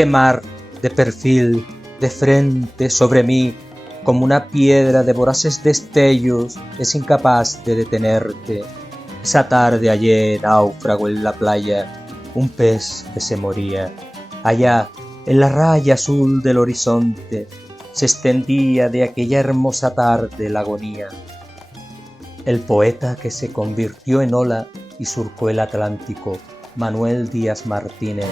Este mar, de perfil, de frente, sobre mí, como una piedra de voraces destellos, es incapaz de detenerte. Esa tarde ayer, náufrago en la playa, un pez que se moría. Allá, en la raya azul del horizonte, se extendía de aquella hermosa tarde la agonía. El poeta que se convirtió en ola y surcó el Atlántico, Manuel Díaz Martínez.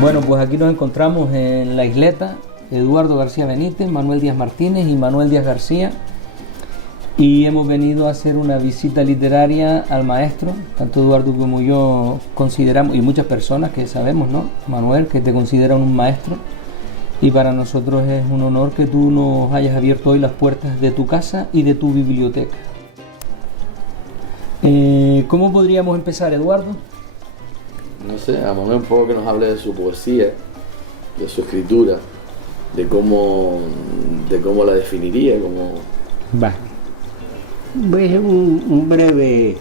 Bueno, pues aquí nos encontramos en la isleta, Eduardo García Benítez, Manuel Díaz Martínez y Manuel Díaz García, y hemos venido a hacer una visita literaria al maestro. Tanto Eduardo como yo consideramos, y muchas personas que sabemos, ¿no, Manuel, que te consideran un maestro, y para nosotros es un honor que tú nos hayas abierto hoy las puertas de tu casa y de tu biblioteca. ¿Cómo podríamos empezar, Eduardo? No sé, a Manuel un poco que nos hable de su poesía, de su escritura, de cómo la definiría, como... Vale. Voy a hacer un breve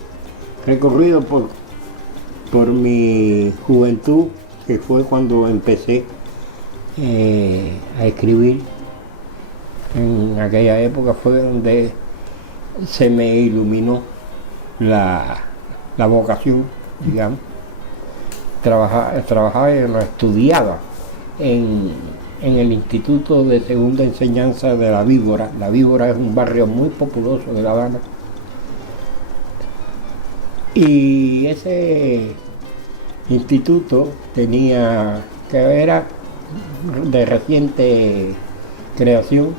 recorrido por mi juventud, que fue cuando empecé a escribir. En aquella época fue donde se me iluminó la vocación, digamos. Trabajaba y estudiaba en el Instituto de Segunda Enseñanza de La Víbora. La Víbora es un barrio muy populoso de La Habana. Y ese instituto tenía, que era de reciente creación,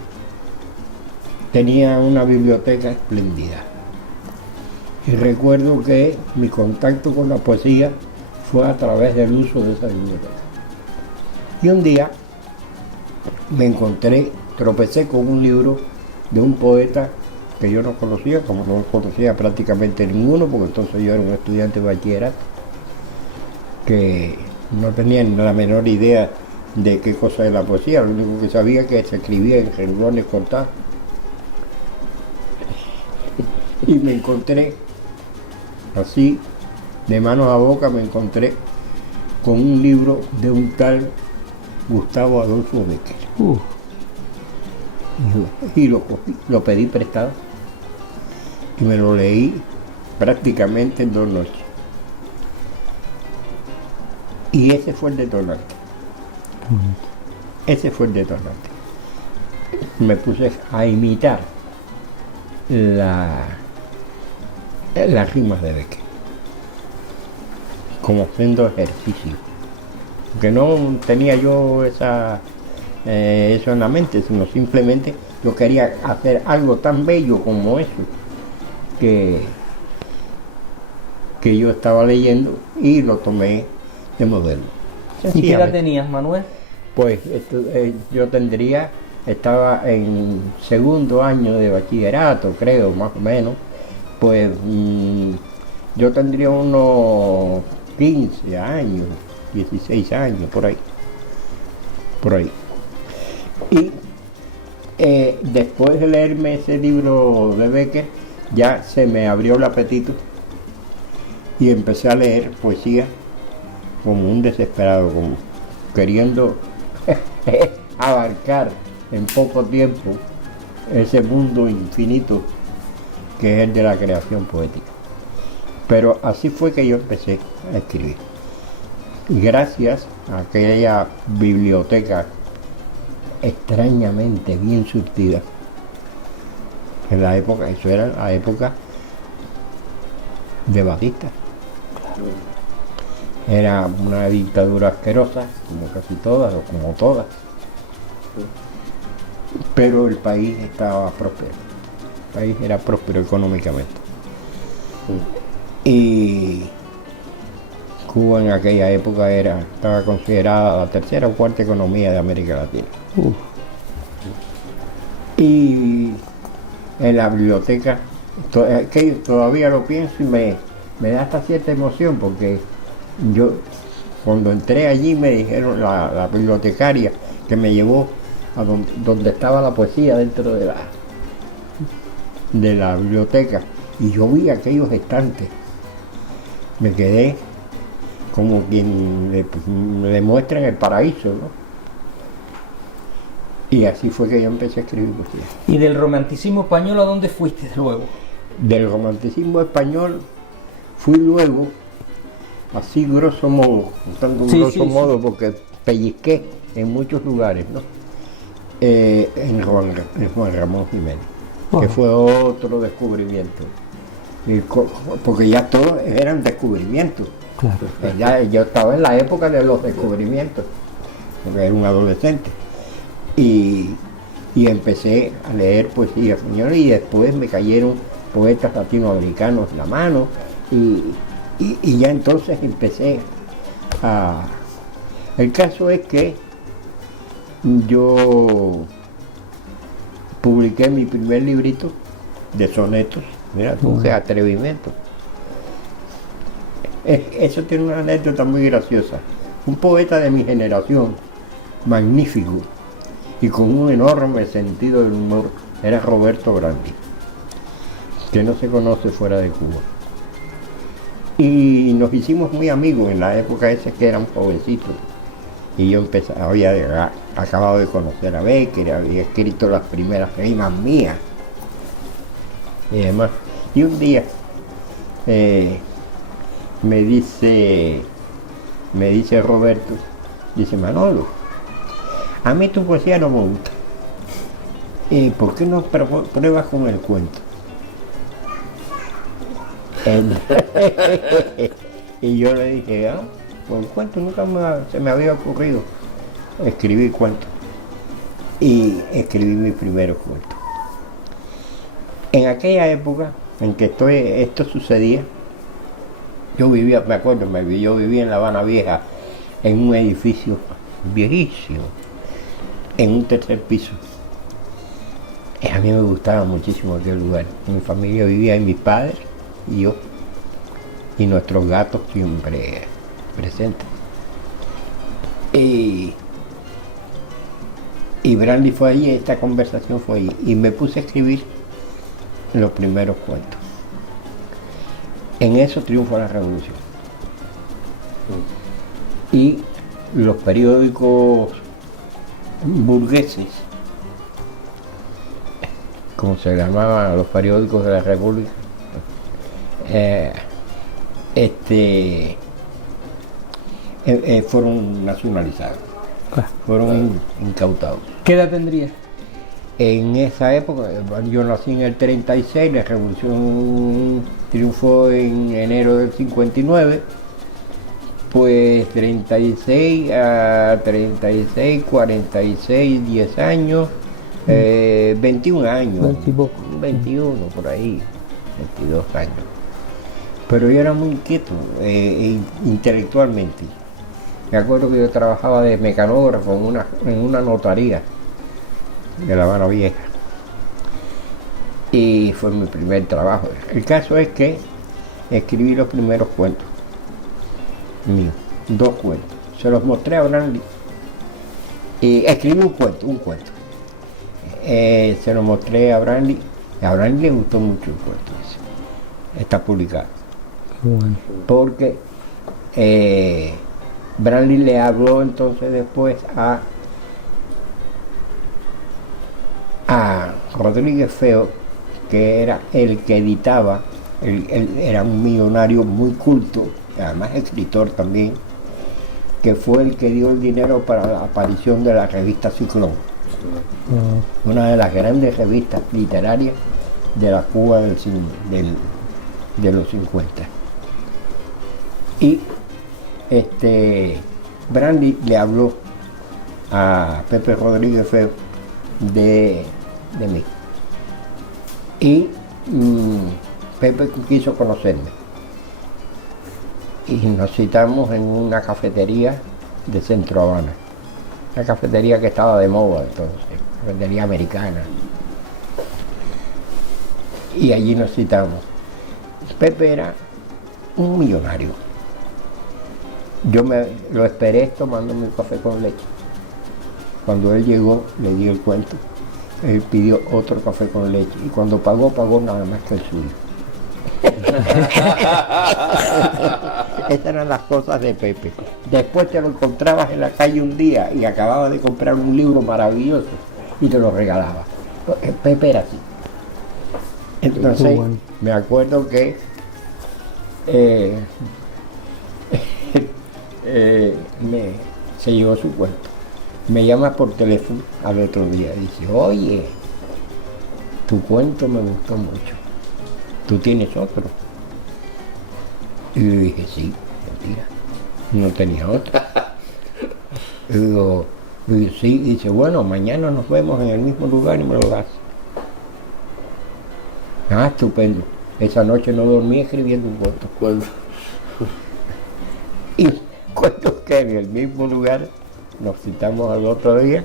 tenía una biblioteca espléndida. Y recuerdo que mi contacto con la poesía fue a través del uso de esa biblioteca. Y un día tropecé con un libro de un poeta que yo no conocía, como no conocía prácticamente ninguno, porque entonces yo era un estudiante de bachillerato, que no tenía ni la menor idea de qué cosa es la poesía. Lo único que sabía es que se escribía en renglones cortados. Y me encontré así, de manos a boca, me encontré con un libro de un tal Gustavo Adolfo Bécquer. Y lo cogí, lo pedí prestado y me lo leí prácticamente en 2 noches. Y ese fue el detonante. Ese fue el detonante. Me puse a imitar las rimas de Bécquer, como haciendo ejercicio, porque no tenía yo eso en la mente, sino simplemente yo quería hacer algo tan bello como eso que yo estaba leyendo y lo tomé de modelo. ¿Y qué edad tenías, Manuel? Pues yo estaba en 2º año de bachillerato, creo, más o menos. Pues yo tendría unos 15 años, 16 años, por ahí. Y después de leerme ese libro de Bécquer, ya se me abrió el apetito y empecé a leer poesía como un desesperado, como queriendo abarcar en poco tiempo ese mundo infinito que es el de la creación poética. Pero así fue que yo empecé a escribir. Gracias a aquella biblioteca extrañamente bien surtida. En la época, eso era la época de Batista. Era una dictadura asquerosa, como casi todas, o como todas. Pero el país estaba próspero. El país era próspero económicamente. Y Cuba en aquella época estaba considerada la 3ª o 4ª economía de América Latina. Y en la biblioteca, que todavía lo pienso y me da hasta cierta emoción, porque yo cuando entré allí me dijeron, la bibliotecaria que me llevó a donde estaba la poesía dentro de la biblioteca, y yo vi aquellos estantes, me quedé como quien le muestra en el paraíso, ¿no? Y así fue que yo empecé a escribir poesía. ¿Y del romanticismo español a dónde fuiste luego? Del romanticismo español fui luego, así grosso modo, contando grosso modo, porque pellizqué en muchos lugares, ¿no? En Juan Ramón Jiménez, que fue otro descubrimiento. Porque ya todos eran descubrimientos. Claro. Ya, yo estaba en la época de los descubrimientos, porque era un adolescente. Y empecé a leer poesía española y después me cayeron poetas latinoamericanos en la mano y ya entonces empecé a... El caso es que yo publiqué mi primer librito de sonetos, mira tú, qué atrevimiento. Eso tiene una anécdota muy graciosa. Un poeta de mi generación, magnífico y con un enorme sentido del humor, era Roberto Brandi, que no se conoce fuera de Cuba. Y nos hicimos muy amigos en la época esa que eran jovencitos. Y yo había acabado de conocer a Becker, había escrito las primeras rimas mías y demás. Y un día me dice Roberto, dice: Manolo, a mí tu poesía no me gusta. ¿Por qué no pruebas con el cuento? Y yo le dije: por el cuento nunca se me había ocurrido escribir cuentos. Y escribí mis primeros cuentos. En aquella época en que esto sucedía, yo vivía en La Habana Vieja, en un edificio viejísimo, en un tercer piso. Y a mí me gustaba muchísimo aquel lugar. Mi familia vivía ahí, mis padres y yo, y nuestros gatos siempre presentes. Y Brandy fue ahí, esta conversación fue ahí, y me puse a escribir los primeros cuentos. En eso triunfó la revolución. Y los periódicos burgueses, como se llamaban los periódicos de la República, fueron nacionalizados, fueron incautados. ¿Qué edad tendrías? En esa época, yo nací en el 36, la revolución triunfó en enero del 59, pues 36 a 36, 46, 10 años, 21 años, 21 por ahí, 22 años. Pero yo era muy inquieto intelectualmente. Me acuerdo que yo trabajaba de mecanógrafo en una notaría de La Habana Vieja. Y fue mi primer trabajo. El caso es que escribí los primeros cuentos míos, 2 cuentos. Se los mostré a Brandy. Y escribí un cuento. Se lo mostré a Brandy. A Brandy le gustó mucho el cuento ese. Está publicado. Bueno. Porque Brandy le habló entonces después a Rodríguez Feo, que era el que editaba, él era un millonario muy culto, además escritor también, que fue el que dio el dinero para la aparición de la revista Ciclón, una de las grandes revistas literarias de la Cuba de los 50. Y Brandy le habló a Pepe Rodríguez Feo de mí. Y Pepe quiso conocerme. Y nos citamos en una cafetería de Centro Habana. Una cafetería que estaba de moda entonces, cafetería americana. Y allí nos citamos. Pepe era un millonario. Yo lo esperé tomándome un café con leche. Cuando él llegó, le di el cuento. Él pidió otro café con leche. Y cuando pagó nada más que el suyo. Esas eran las cosas de Pepe. Después te lo encontrabas en la calle un día y acababas de comprar un libro maravilloso y te lo regalaba. Pepe era así. Entonces, bueno. me acuerdo que se llevó su cuento. Me llama por teléfono al otro día. Dice, oye, tu cuento me gustó mucho. ¿Tú tienes otro? Y yo dije, sí, mentira. No tenía otro. Y digo, sí. Dice, bueno, mañana nos vemos en el mismo lugar y me lo das. Ah, estupendo. Esa noche no dormí escribiendo un cuento. Cuando Y cuento que en el mismo lugar nos citamos al otro día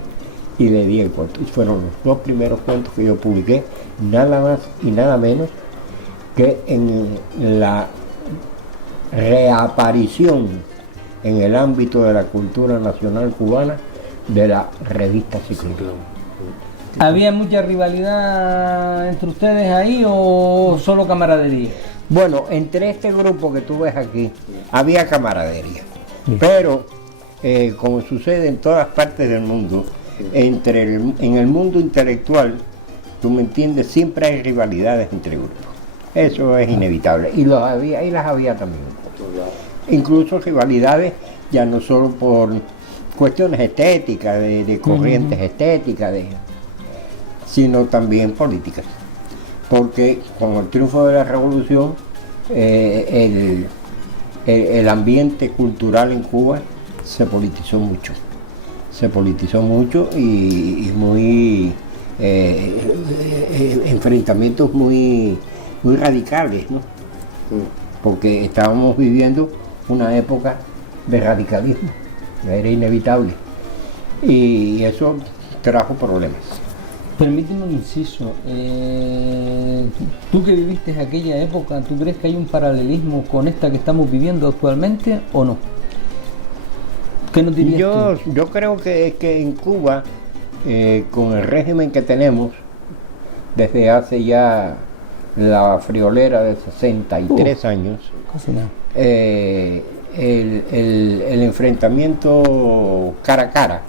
y le di el cuento. Y fueron los dos primeros cuentos que yo publiqué, nada más y nada menos que en la reaparición en el ámbito de la cultura nacional cubana de la revista Ciclón. ¿Había mucha rivalidad entre ustedes ahí o solo camaradería? Bueno, entre este grupo que tú ves aquí había camaradería, pero como sucede en todas partes del mundo, en el mundo intelectual, tú me entiendes, siempre hay rivalidades entre grupos. Eso es inevitable y las había también. Incluso rivalidades ya no solo por cuestiones estéticas, de corrientes estéticas, sino también políticas. Porque con el triunfo de la revolución, el ambiente cultural en Cuba se politizó mucho. Se politizó mucho y muy enfrentamientos muy radicales, ¿no? Porque estábamos viviendo una época de radicalismo, era inevitable. Y eso trajo problemas. Permíteme un inciso. Tú que viviste aquella época, ¿tú crees que hay un paralelismo con esta que estamos viviendo actualmente o no? ¿Qué nos dirías tú? Yo creo que en Cuba, con el régimen que tenemos, desde hace ya la friolera de 63 años, Casi nada. el enfrentamiento cara a cara,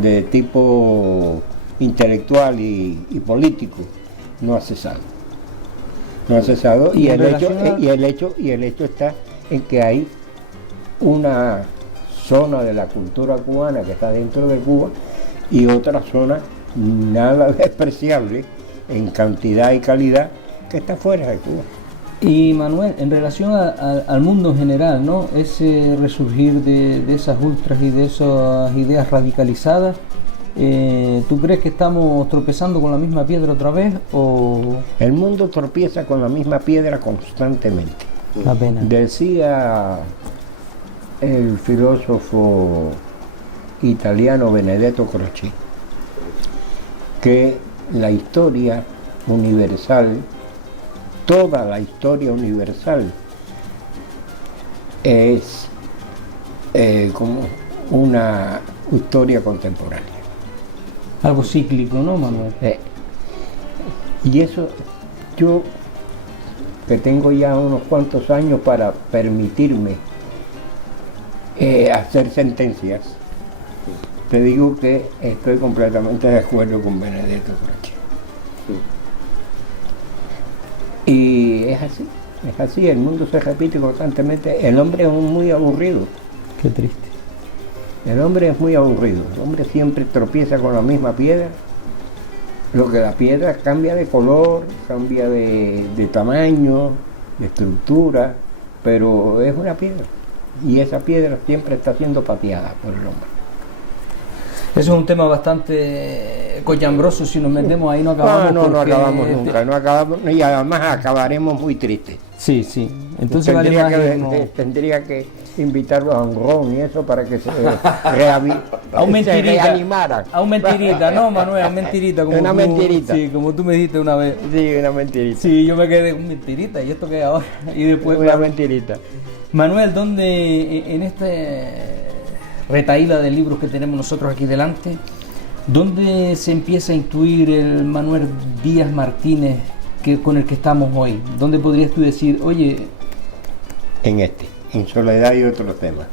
de tipo intelectual y político, no ha cesado. No ha cesado y el hecho está en que hay una zona de la cultura cubana que está dentro de Cuba y otra zona nada despreciable en cantidad y calidad que está fuera de Cuba. Y Manuel, en relación al mundo en general, ¿no? Ese resurgir de esas ultras y de esas ideas radicalizadas, ¿tú crees que estamos tropezando con la misma piedra otra vez o...? El mundo tropieza con la misma piedra constantemente. La pena. Decía el filósofo italiano Benedetto Croce que la historia universal, toda la historia universal es como una historia contemporánea. Algo cíclico, ¿no, Manuel? Y eso, yo que tengo ya unos cuantos años para permitirme hacer sentencias, te digo que estoy completamente de acuerdo con Benedetto Croce. Y es así, el mundo se repite constantemente. El hombre es muy aburrido. Qué triste. El hombre es muy aburrido. El hombre siempre tropieza con la misma piedra. Lo que la piedra cambia de color, cambia de tamaño, de estructura, pero es una piedra. Y esa piedra siempre está siendo pateada por el hombre. Eso es un tema bastante cochambroso, si nos metemos ahí no acabamos. No acabamos nunca, no acabamos, y además acabaremos muy tristes. Sí. Entonces tendría que invitarlos a un ron y eso para que se reanimaran. A un mentirita, no, Manuel, a un mentirita. Como una mentirita. Sí, como tú me dijiste una vez. Sí, una mentirita. Sí, yo me quedé con mentirita, ¿y esto qué ahora? Y después... Una mentirita. Manuel, ¿dónde en este retaíla de libros que tenemos nosotros aquí delante, dónde se empieza a intuir el Manuel Díaz Martínez con el que estamos hoy? ¿Dónde podrías tú decir, oye, en Soledad y otros temas,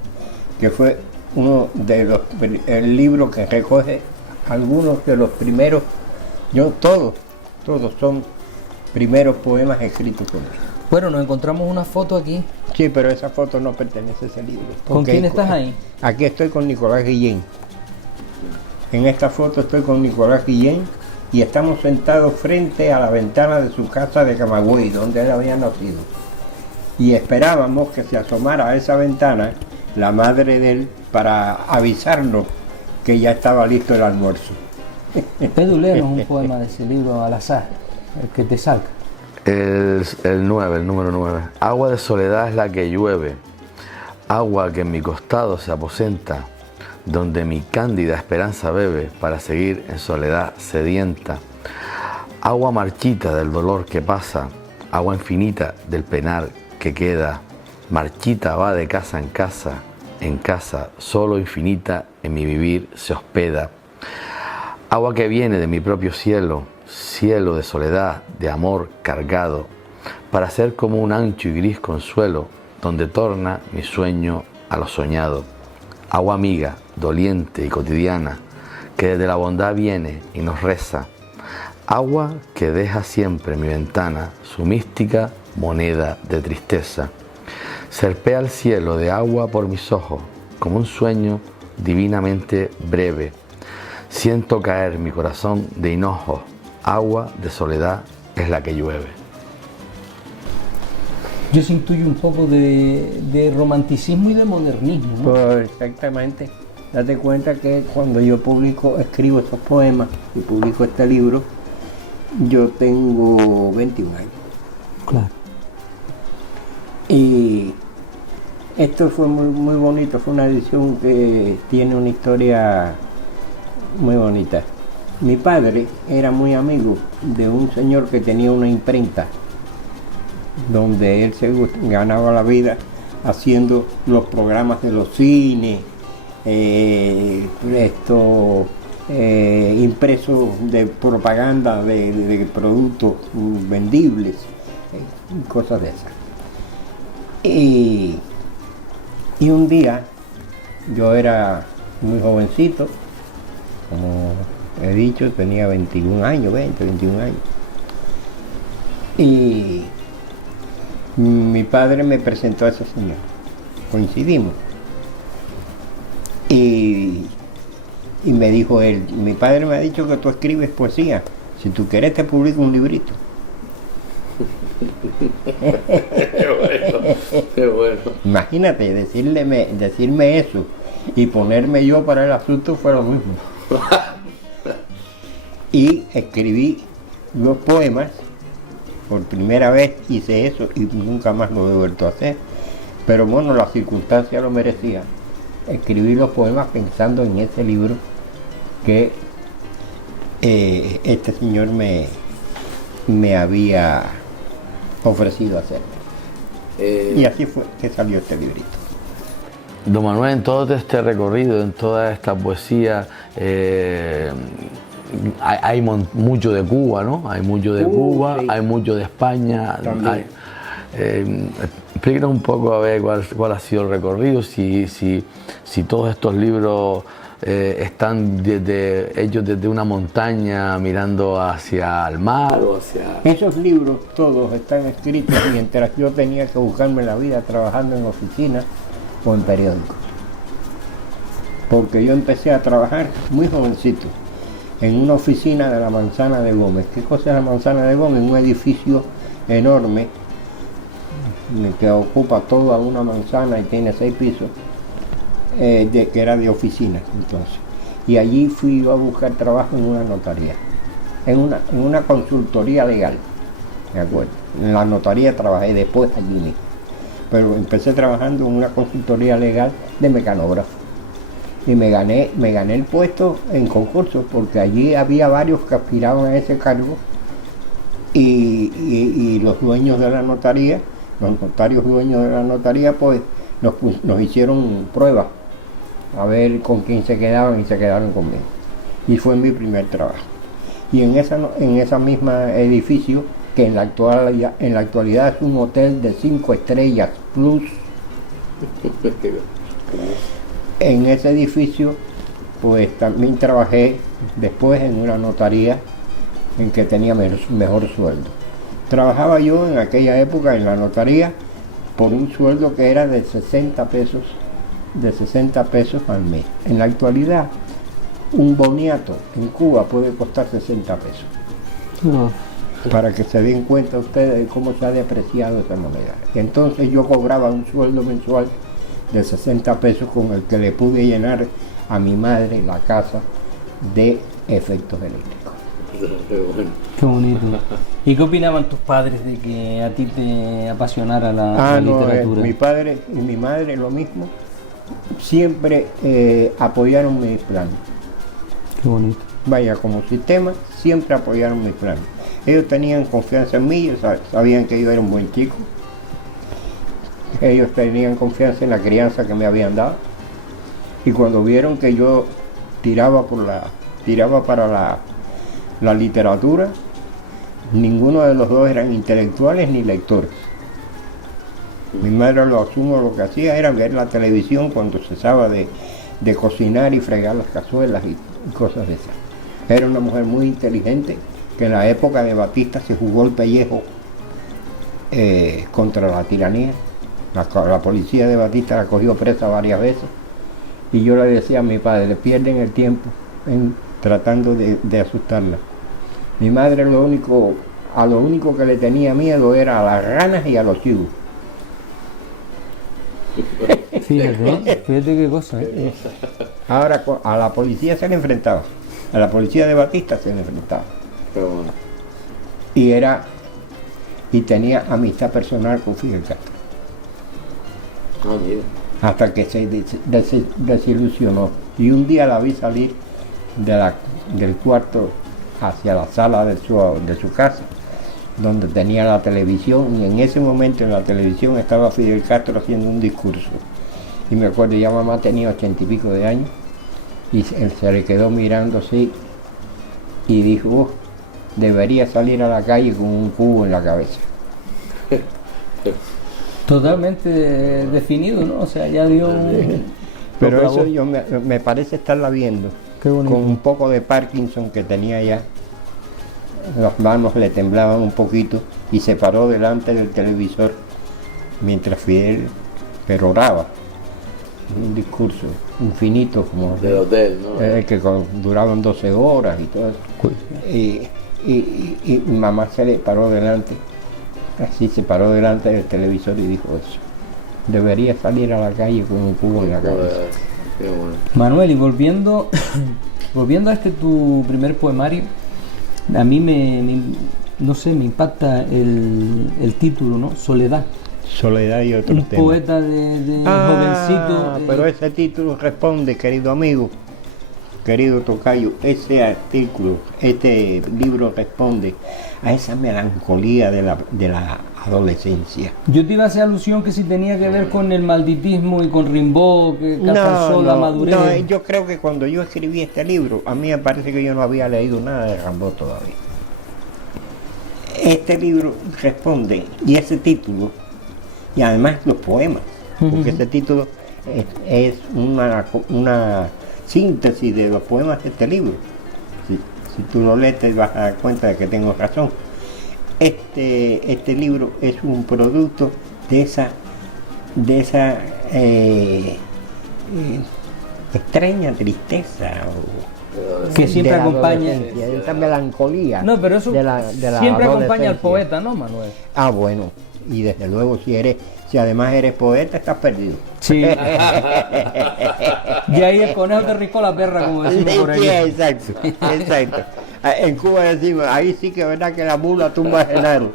que fue uno de el libro que recoge algunos de los primeros, todos son primeros poemas escritos por mí. Bueno, nos encontramos una foto aquí. Sí, pero esa foto no pertenece a ese libro. ¿Con quién estás ahí? Aquí estoy con Nicolás Guillén. En esta foto estoy con Nicolás Guillén y estamos sentados frente a la ventana de su casa de Camagüey, donde él había nacido. Y esperábamos que se asomara a esa ventana la madre de él para avisarnos que ya estaba listo el almuerzo. Pedro, léanos un poema de ese libro al azar, el que te salga. El número 9. Agua de soledad es la que llueve, agua que en mi costado se aposenta, donde mi cándida esperanza bebe para seguir en soledad sedienta. Agua marchita del dolor que pasa, agua infinita del penar que queda, marchita va de casa, solo infinita en mi vivir se hospeda. Agua que viene de mi propio cielo, cielo de soledad, de amor cargado, para ser como un ancho y gris consuelo, donde torna mi sueño a lo soñado. Agua amiga, doliente y cotidiana, que desde la bondad viene y nos reza. Agua que deja siempre en mi ventana su mística moneda de tristeza. Serpea el cielo de agua por mis ojos, como un sueño divinamente breve. Siento caer mi corazón de hinojos, agua de soledad es la que llueve. Yo sí intuyo un poco de romanticismo y de modernismo, ¿no? Pues exactamente. Date cuenta que cuando yo escribo estos poemas y publico este libro, yo tengo 21 años. Claro. Y esto fue muy bonito, fue una edición que tiene una historia muy bonita. Mi padre era muy amigo de un señor que tenía una imprenta donde él se ganaba la vida haciendo los programas de los cines, impresos de propaganda de productos vendibles, cosas de esas. Y un día yo era muy jovencito, como he dicho, tenía 21 años. Y mi padre me presentó a ese señor. Coincidimos. Y me dijo él, mi padre me ha dicho que tú escribes poesía. Si tú quieres te publico un librito. Qué bueno. Imagínate, decirme eso y ponerme yo para el asunto fue lo mismo. Y escribí los poemas, por primera vez hice eso y nunca más lo he vuelto a hacer. Pero bueno, la circunstancia lo merecía. Escribí los poemas pensando en ese libro que este señor me había ofrecido hacer. Y así fue que salió este librito. Don Manuel, en todo este recorrido, en toda esta poesía, hay mucho de Cuba, ¿no? Hay mucho de Cuba, sí. Hay mucho de España. Explíquenos un poco a ver cuál ha sido el recorrido, si todos estos libros están hechos desde una montaña mirando hacia el mar o hacia... Esos libros todos están escritos mientras yo tenía que buscarme la vida trabajando en oficina o en periódicos. Porque yo empecé a trabajar muy jovencito en una oficina de la Manzana de Gómez. ¿Qué cosa es la Manzana de Gómez? Un edificio enorme que ocupa toda una manzana y tiene 6 pisos, que era de oficinas entonces. Y allí fui yo a buscar trabajo en una notaría, en una consultoría legal, ¿de acuerdo? En la notaría trabajé después allí mismo, pero empecé trabajando en una consultoría legal de mecanógrafo. Y me gané el puesto en concurso, porque allí había varios que aspiraban a ese cargo y los dueños de la notaría, los notarios dueños de la notaría, pues nos hicieron pruebas a ver con quién se quedaban y se quedaron conmigo. Y fue mi primer trabajo. Y en esa misma edificio que en la actualidad es un hotel de 5 estrellas plus. En ese edificio pues también trabajé después en una notaría en que tenía mejor sueldo. Trabajaba yo en aquella época en la notaría por un sueldo que era de 60 pesos al mes. En la actualidad un boniato en Cuba puede costar 60 pesos. No. Para que se den cuenta ustedes de cómo se ha depreciado esa moneda. Y entonces yo cobraba un sueldo mensual de 60 pesos con el que le pude llenar a mi madre la casa de efectos eléctricos. Qué bonito. ¿Y qué opinaban tus padres de que a ti te apasionara la literatura? Mi padre y mi madre lo mismo. Siempre apoyaron mis planes. Qué bonito. Vaya, como sistema, siempre apoyaron mis planes. Ellos tenían confianza en mí, sabían que yo era un buen chico. Ellos tenían confianza en la crianza que me habían dado. Y cuando vieron que yo tiraba para la literatura, ninguno de los dos eran intelectuales ni lectores. Mi madre, lo que hacía era ver la televisión cuando cesaba de cocinar y fregar las cazuelas y cosas de esas. Era una mujer muy inteligente, que en la época de Batista se jugó el pellejo contra la tiranía. La policía de Batista la cogió presa varias veces y yo le decía a mi padre, le pierden el tiempo tratando de asustarla. Mi madre a lo único que le tenía miedo era a las ranas y a los chivos. Fíjate qué cosa. Ahora a la policía se le enfrentaba, a la policía de Batista se le enfrentaba. Y tenía amistad personal con Fidel Castro. Hasta que se desilusionó. Y un día la vi salir del cuarto hacia la sala de su casa, donde tenía la televisión, y en ese momento en la televisión estaba Fidel Castro haciendo un discurso. Y me acuerdo, ya mamá tenía 80 y pico de años, y se le quedó mirando así, y dijo, debería salir a la calle con un cubo en la cabeza. Totalmente definido, ¿no? O sea, ya dio Pero eso yo me parece estarla viendo. Qué bonito. Con un poco de Parkinson que tenía ya. Las manos le temblaban un poquito y se paró delante del televisor mientras Fidel peroraba. Un discurso infinito como del hotel, ¿no? Que duraban 12 horas y todo eso. Y mamá se le paró delante, así se paró delante del televisor y dijo eso. Debería salir a la calle con un cubo en la cabeza. Qué bueno. Manuel, y volviendo a tu primer poemario, a mí me impacta el título, ¿no? Soledad. Soledad y otros temas. Un poeta de jovencito. Pero ese título responde, querido amigo, querido tocayo, ese artículo, este libro responde a esa melancolía de la adolescencia. Yo te iba a hacer alusión que si tenía que ver con el malditismo y con Rimbaud, que alcanzó la madurez. No, yo creo que cuando yo escribí este libro, a mí me parece que yo no había leído nada de Rimbaud todavía. Este libro responde, y ese título, y además los poemas, porque ese título es una síntesis de los poemas de este libro. Si tú lo lees te vas a dar cuenta de que tengo razón. Este libro es un producto de esa extraña tristeza que siempre acompaña esa melancolía. No, pero eso de la siempre acompaña al adolescencia. poeta, ¿no, Manuel? Ah, bueno, y desde luego si además eres poeta, estás perdido. Sí. Y ahí el conejo te riscó la perra, como decimos por ahí. Sí, exacto. En Cuba decimos, ahí sí que es verdad que la mula tumba genaro.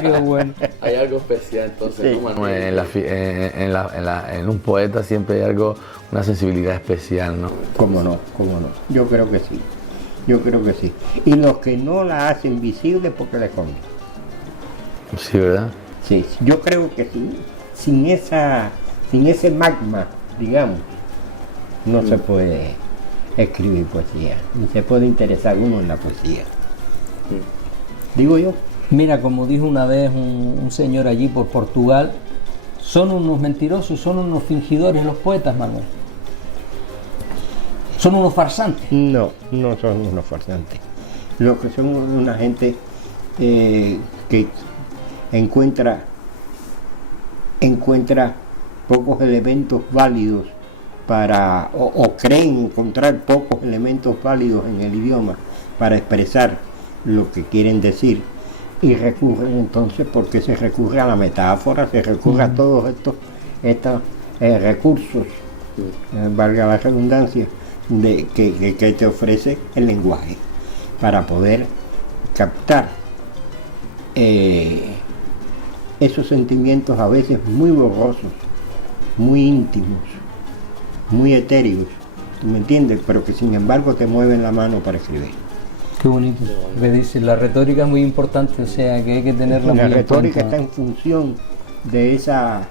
Qué bueno. Hay algo especial entonces, Sí. ¿no, Manuel? En un poeta siempre hay una sensibilidad especial, ¿no? ¿Cómo no? Yo creo que sí. Y los que no la hacen visible porque la esconden. Sí, ¿verdad? Sí, yo creo que sin ese magma, digamos, no se puede escribir poesía, ni se puede interesar uno en la poesía. Digo yo. Mira, como dijo una vez un señor allí por Portugal, son unos mentirosos, son unos fingidores los poetas, Manuel. Son unos farsantes. No, no son unos farsantes. Lo que son una gente que encuentra pocos elementos válidos o creen encontrar pocos elementos válidos en el idioma para expresar lo que quieren decir, y recurren entonces, porque se recurre a la metáfora, se recurre a todos estos recursos, valga la redundancia, que te ofrece el lenguaje para poder captar esos sentimientos a veces muy borrosos, muy íntimos, muy etéreos, ¿tú me entiendes? Pero que sin embargo te mueven la mano para escribir. Qué bonito. Me dice, la retórica es muy importante, o sea que hay que tenerla muy en cuenta. La retórica está en función de esa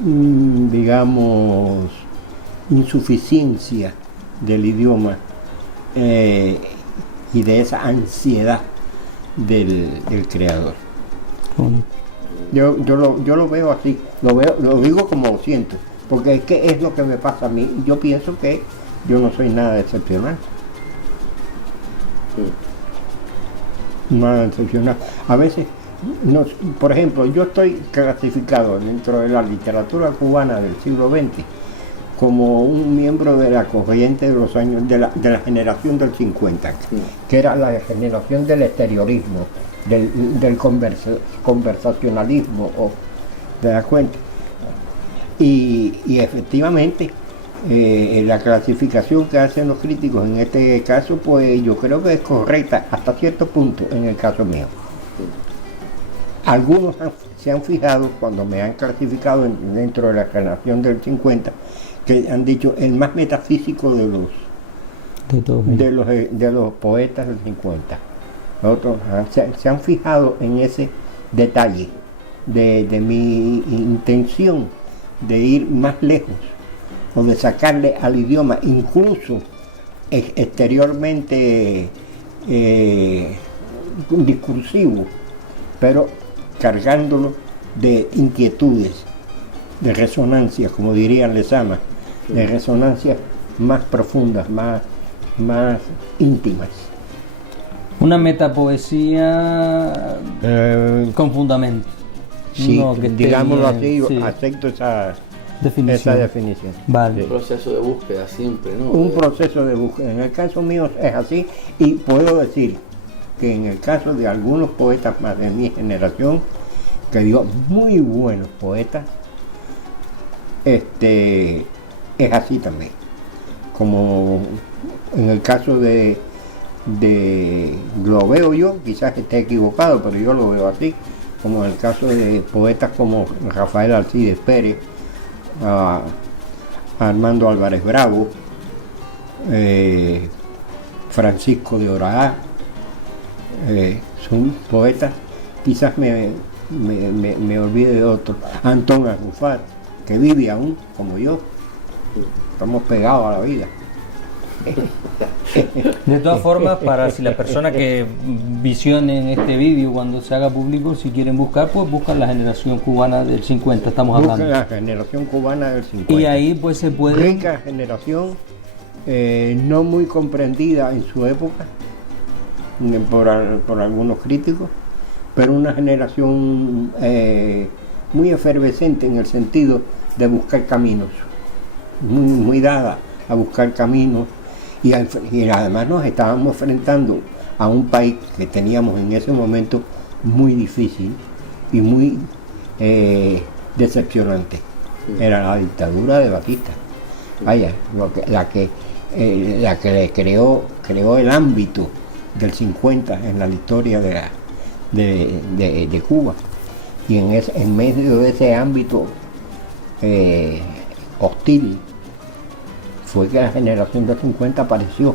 digamos, insuficiencia del idioma y de esa ansiedad del creador. Yo lo veo así, lo digo como lo siento, porque es que es lo que me pasa a mí, y yo pienso que yo no soy nada excepcional. Nada excepcional. A veces, por ejemplo, yo estoy clasificado dentro de la literatura cubana del siglo XX como un miembro de la corriente de los años, de la generación del 50, que era la generación del exteriorismo, del conversacionalismo, ¿te das cuenta? Y efectivamente, la clasificación que hacen los críticos en este caso, pues yo creo que es correcta hasta cierto punto en el caso mío. Algunos se han fijado cuando me han clasificado dentro de la generación del 50, que han dicho el más metafísico de los poetas del 50. Otros se han fijado en ese detalle de mi intención de ir más lejos o de sacarle al idioma, incluso exteriormente discursivo, pero cargándolo de inquietudes, de resonancias, como dirían Lezama, de resonancias más profundas, más íntimas. Una metapoesía con fundamento. Sí, no, que digámoslo bien, así, sí. Acepto esa Definición. definición. Vale. Un proceso de búsqueda siempre, ¿no? Un proceso de búsqueda. En el caso mío es así, y puedo decir que en el caso de algunos poetas más de mi generación, que dio muy buenos poetas, es así también. Como en el caso de lo veo yo, quizás esté equivocado, pero yo lo veo así, como en el caso de poetas como Rafael Alcides Pérez, Armando Álvarez Bravo, Francisco de Oraa, son poetas, quizás me olvide de otros, Antón Arrufat, que vive aún como yo, estamos pegados a la vida. De todas formas, para si las personas que visionen este vídeo cuando se haga público, si quieren buscar, pues buscan la generación cubana del 50, estamos Busca hablando. la generación cubana del 50. Y ahí pues se puede... Rica generación, no muy comprendida en su época por algunos críticos, pero una generación muy efervescente en el sentido de buscar caminos, muy dada a buscar caminos, y además nos estábamos enfrentando a un país que teníamos en ese momento muy difícil y muy decepcionante. Era la dictadura de Batista. Vaya, la que le creó el ámbito del 50 en la historia de Cuba. Y en medio de ese ámbito hostil fue que la generación del 50 apareció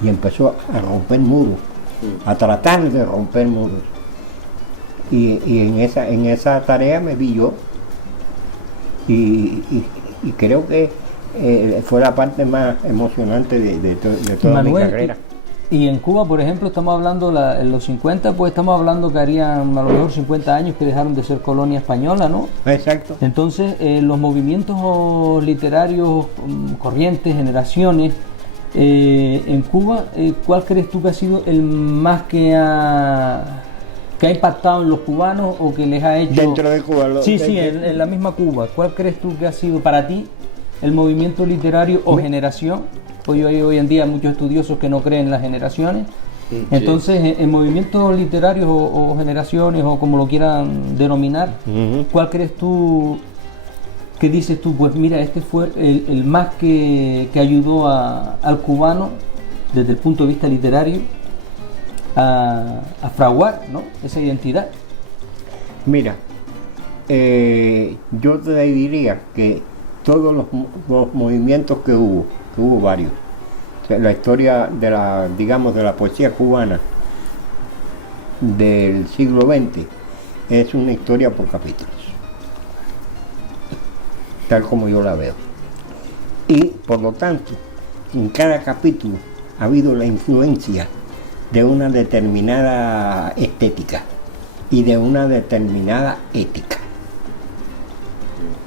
y empezó a romper muros, a tratar de romper muros. Y en esa tarea me vi yo, y creo que fue la parte más emocionante de toda Manuel, mi carrera. Y en Cuba, por ejemplo, estamos hablando en los 50, pues estamos hablando que harían a lo mejor 50 años que dejaron de ser colonia española, ¿no? Exacto. Entonces, los movimientos literarios, corrientes, generaciones, en Cuba, ¿cuál crees tú que ha sido el más que ha impactado en los cubanos o que les ha hecho... Dentro de Cuba. Sí, en la misma Cuba. ¿Cuál crees tú que ha sido para ti el movimiento literario o generación? Pues hoy en día hay muchos estudiosos que no creen en las generaciones. Sí. Entonces, en movimientos literarios o generaciones o como lo quieran denominar, ¿cuál crees tú que dices tú? Pues mira, este fue el más que ayudó al cubano desde el punto de vista literario a fraguar, ¿no?, esa identidad. Mira, yo te diría que todos los movimientos que hubo varios. O sea, la historia de la poesía cubana del siglo XX es una historia por capítulos, tal como yo la veo. Y por lo tanto, en cada capítulo ha habido la influencia de una determinada estética y de una determinada ética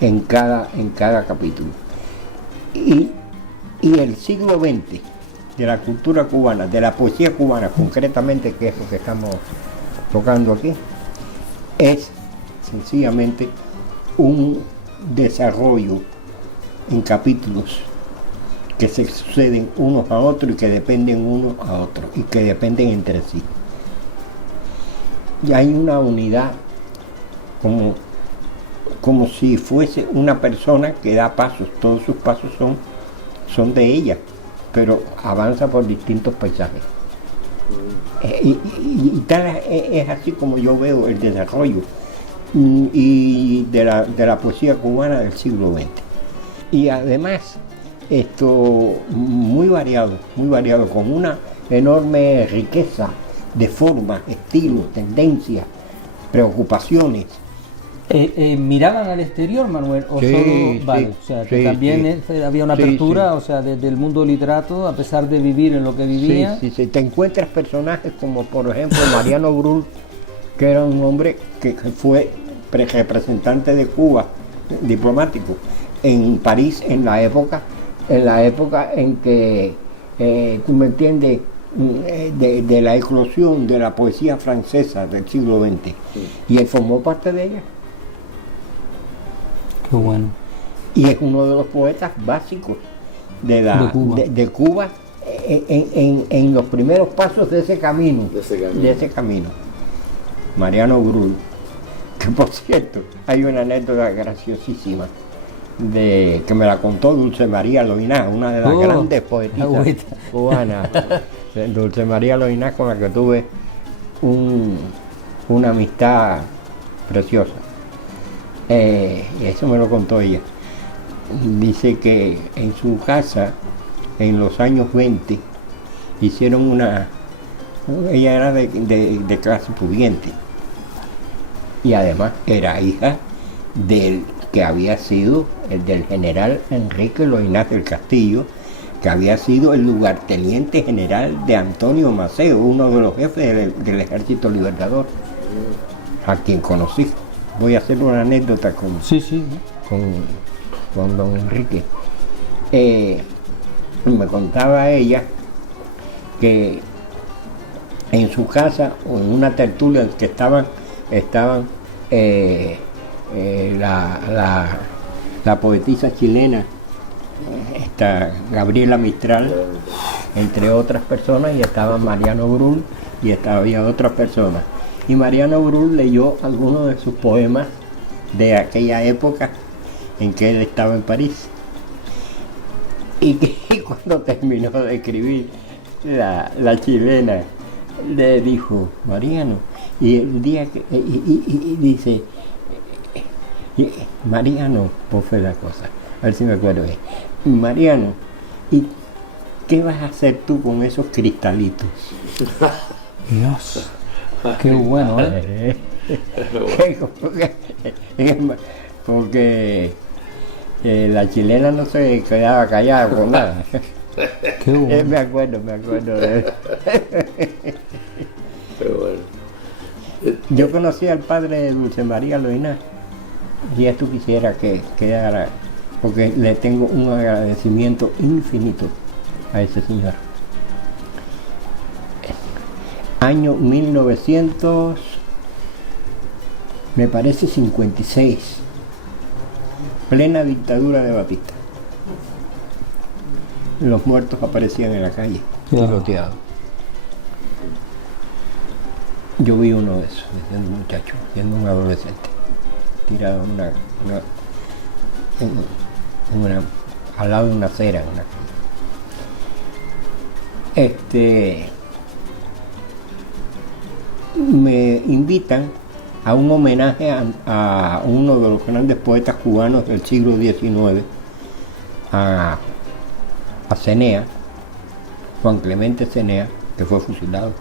en cada capítulo. Y el siglo XX de la cultura cubana, de la poesía cubana concretamente, que es lo que estamos tocando aquí, es sencillamente un desarrollo en capítulos que se suceden unos a otros y que dependen unos a otros y que dependen entre sí. Y hay una unidad como si fuese una persona que da pasos, todos sus pasos son de ella, pero avanza por distintos paisajes. Y tal es así como yo veo el desarrollo y de la poesía cubana del siglo XX. Y además, esto muy variado, con una enorme riqueza de formas, estilos, tendencias, preocupaciones. ¿Miraban al exterior, Manuel? ¿O sí, solo, vale, sí, o sea, que sí, también sí. Había una apertura, o sea, desde el mundo literato, a pesar de vivir en lo que vivía? Sí. Te encuentras personajes como, por ejemplo, Mariano Brull, que era un hombre que fue representante de Cuba, diplomático, en París en la época en que, tú me entiendes, de la eclosión de la poesía francesa del siglo XX. Sí. Y él formó parte de ella. Qué bueno. Y es uno de los poetas básicos de Cuba en los primeros pasos de ese camino. Mariano Brull, que por cierto, hay una anécdota graciosísima que me la contó Dulce María Loinás, una de las grandes poetisas cubanas. Dulce María Loinás, con la que tuve una amistad preciosa. Y eso me lo contó ella. Dice que en su casa, en los años 20, hicieron ella era de clase pudiente y además era hija del que había sido el del general Enrique Loinás del Castillo, que había sido el lugarteniente general de Antonio Maceo, uno de los jefes del Ejército Libertador, a quien conocí. Voy a hacer una anécdota con don Enrique. Me contaba ella que en su casa, o en una tertulia en que estaban la poetisa chilena, Gabriela Mistral, entre otras personas, y estaba Mariano Brull, y había otras personas. Y Mariano Brull leyó algunos de sus poemas de aquella época en que él estaba en París. Y cuando terminó de escribir la chilena, le dijo, Mariano, y el día que y dice, Mariano, pues fue la cosa, a ver si me acuerdo bien, Mariano, ¿y qué vas a hacer tú con esos cristalitos? Dios, qué bueno, ¿eh? Porque la chilena no se quedaba callada con nada. Qué bueno. Me acuerdo de él. Pero bueno. Yo conocí al padre de Dulce María Loina y esto quisiera que quedara, porque le tengo un agradecimiento infinito a ese señor. Año 1900, me parece 56, plena dictadura de Batista. Los muertos aparecían en la calle, tiroteados. Yo vi uno de esos, siendo un muchacho, siendo un adolescente, tirado al lado de una acera. Me invitan a un homenaje a uno de los grandes poetas cubanos del siglo XIX, a Cenea, Juan Clemente Cenea, que fue fusilado.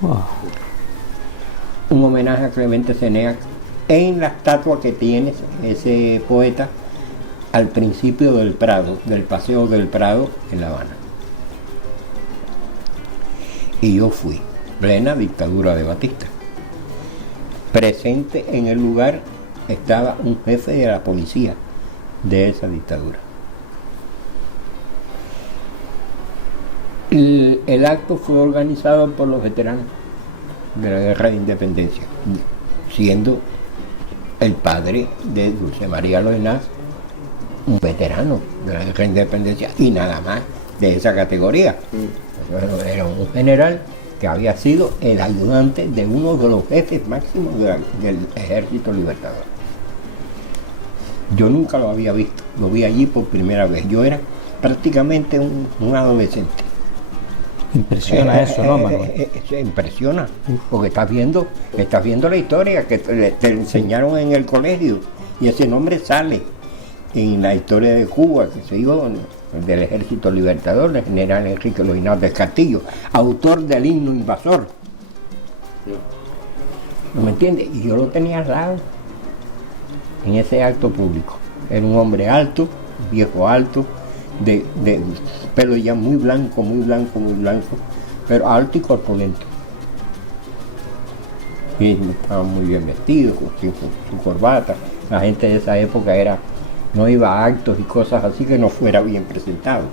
Wow. Un homenaje a Clemente Cenea en la estatua que tiene ese poeta al principio del Prado, del Paseo del Prado en La Habana. Y yo fui, plena dictadura de Batista. Presente en el lugar estaba un jefe de la policía de esa dictadura. El acto fue organizado por los veteranos de la Guerra de Independencia, siendo el padre de Dulce María Loenaz un veterano de la Guerra de Independencia y nada más de esa categoría. Bueno, era un general que había sido el ayudante de uno de los jefes máximos del Ejército Libertador. Yo nunca lo había visto, lo vi allí por primera vez. Yo era prácticamente un adolescente. Impresiona eso, ¿no, Manuel? Se impresiona, porque estás viendo la historia que te enseñaron en el colegio y ese nombre sale en la historia de Cuba, que se dio del Ejército Libertador, el general Enrique Loinaz del Castillo, autor del himno invasor. ¿No me entiendes? Y yo lo tenía al lado en ese acto público. Era un hombre alto, viejo alto, de pelo ya muy blanco, pero alto y corpulento. Y estaba muy bien vestido, con su corbata. La gente de esa época no iba a actos y cosas así que no fuera bien presentado.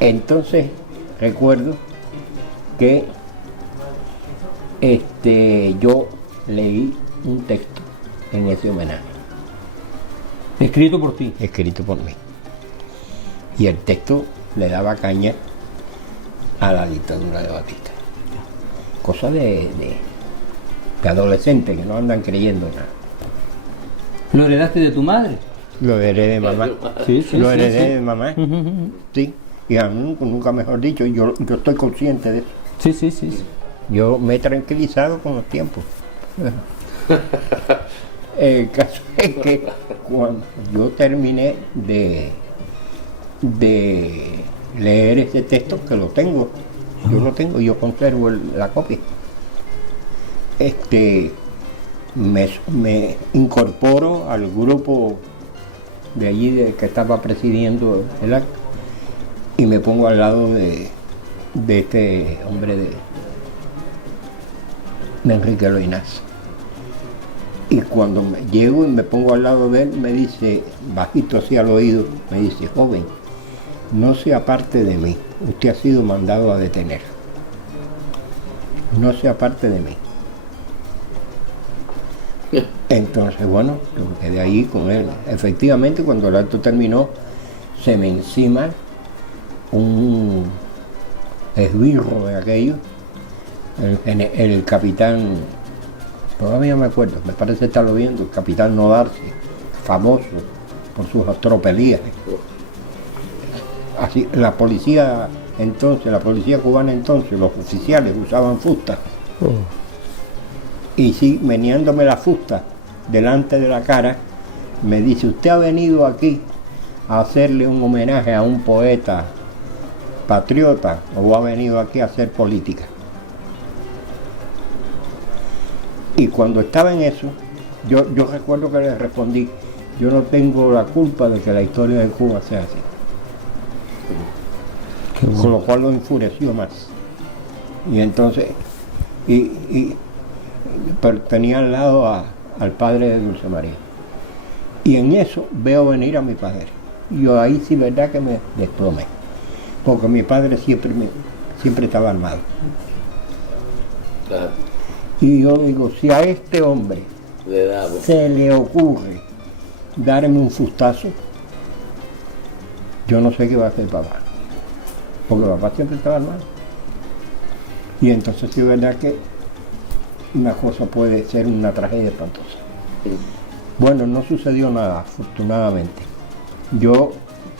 Entonces recuerdo que yo leí un texto en ese homenaje. Escrito por ti. Escrito por mí. Y el texto le daba caña a la dictadura de Batista. Cosa de adolescentes que no andan creyendo nada. ¿Lo heredaste de tu madre? Lo heredé de mamá. Sí, Lo heredé de mamá. Sí. Y a mí, nunca mejor dicho, yo estoy consciente de eso. Sí. Yo me he tranquilizado con los tiempos. El caso es que cuando yo terminé de leer ese texto, que lo tengo, yo conservo la copia. Me incorporo al grupo de allí que estaba presidiendo el acto y me pongo al lado de este hombre de Enrique Loinaz. Y cuando llego y me pongo al lado de él, me dice, bajito así al oído, me dice: joven, no se aparte de mí, usted ha sido mandado a detener. No se aparte de mí. Entonces, bueno, yo me quedé ahí con él. Efectivamente, cuando el acto terminó, se me encima un esbirro de aquello, el capitán, todavía me acuerdo, me parece estarlo viendo, el capitán Nodarse, famoso por sus tropelías. Así, la policía cubana entonces, los oficiales usaban fustas. Y sí, meneándome la fusta delante de la cara, me dice: usted ha venido aquí a hacerle un homenaje a un poeta patriota o ha venido aquí a hacer política. Y cuando estaba en eso, yo recuerdo que le respondí: yo no tengo la culpa de que la historia de Cuba sea así. Con lo cual lo enfureció más. Y entonces, pero tenía al lado al padre de Dulce María. Y en eso veo venir a mi padre. Yo ahí sí verdad que me desplomé. Porque mi padre siempre estaba armado. Claro. Y yo digo, si a este hombre se le ocurre darme un fustazo, yo no sé qué va a hacer papá. Porque papá siempre estaba armado. Y entonces sí es verdad que una cosa puede ser una tragedia espantosa. Bueno, no sucedió nada, afortunadamente. Yo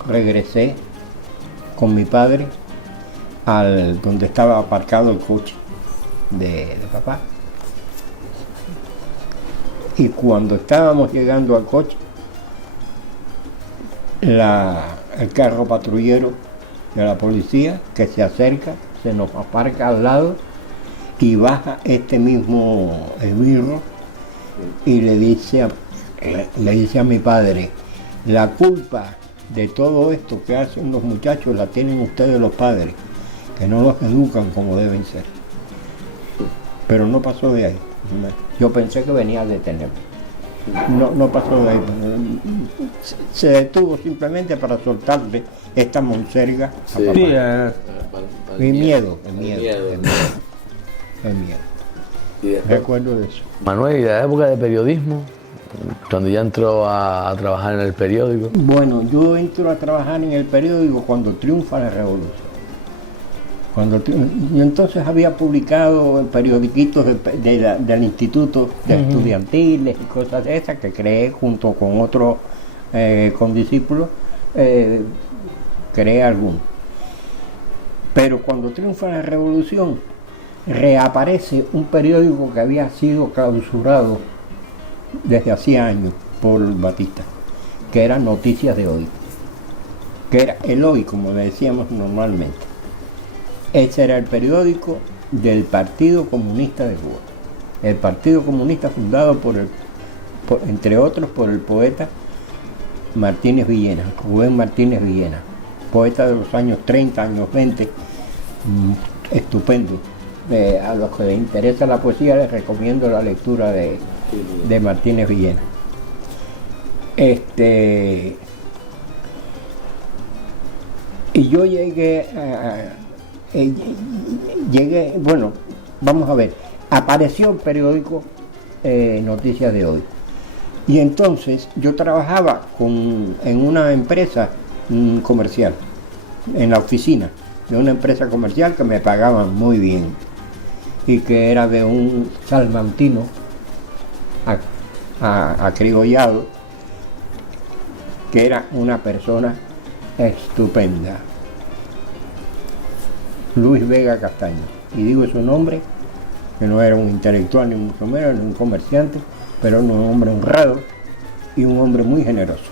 regresé con mi padre al donde estaba aparcado el coche de papá. Y cuando estábamos llegando al coche, el carro patrullero de la policía que se acerca, se nos aparca al lado y baja este mismo esbirro y le dice a mi padre, la culpa de todo esto que hacen los muchachos la tienen ustedes los padres, que no los educan como deben ser. Pero no pasó de ahí. Yo pensé que venía a detenerme. No pasó de ahí. Se detuvo simplemente para soltarle esta monserga a papá. Mi miedo. Recuerdo de eso. Manuel, ¿y la época de periodismo? Cuando ya entró a trabajar en el periódico. Bueno, yo entro a trabajar en el periódico cuando triunfa la revolución. Y entonces había publicado en periodiquitos del Instituto de Estudiantiles y cosas de esas que creé junto con otros condiscípulos, creé algunos. Pero cuando triunfa la revolución, reaparece un periódico que había sido clausurado desde hacía años por Batista, que era Noticias de Hoy, que era el Hoy, como le decíamos normalmente. Ese era el periódico del Partido Comunista de Cuba. El Partido Comunista fundado entre otros por el poeta Martínez Villena, Rubén Martínez Villena, poeta de los años 30, años 20, estupendo. A los que les interesa la poesía les recomiendo la lectura de Martínez Villena. Y yo llegué, bueno, vamos a ver, apareció el periódico Noticias de Hoy. Y entonces yo trabajaba en una empresa comercial, en la oficina de una empresa comercial que me pagaban muy bien y que era de un salmantino acrigollado, que era una persona estupenda, Luis Vega Castaño. Y digo su nombre, que no era un intelectual ni mucho menos, ni un comerciante, pero era un hombre honrado y un hombre muy generoso.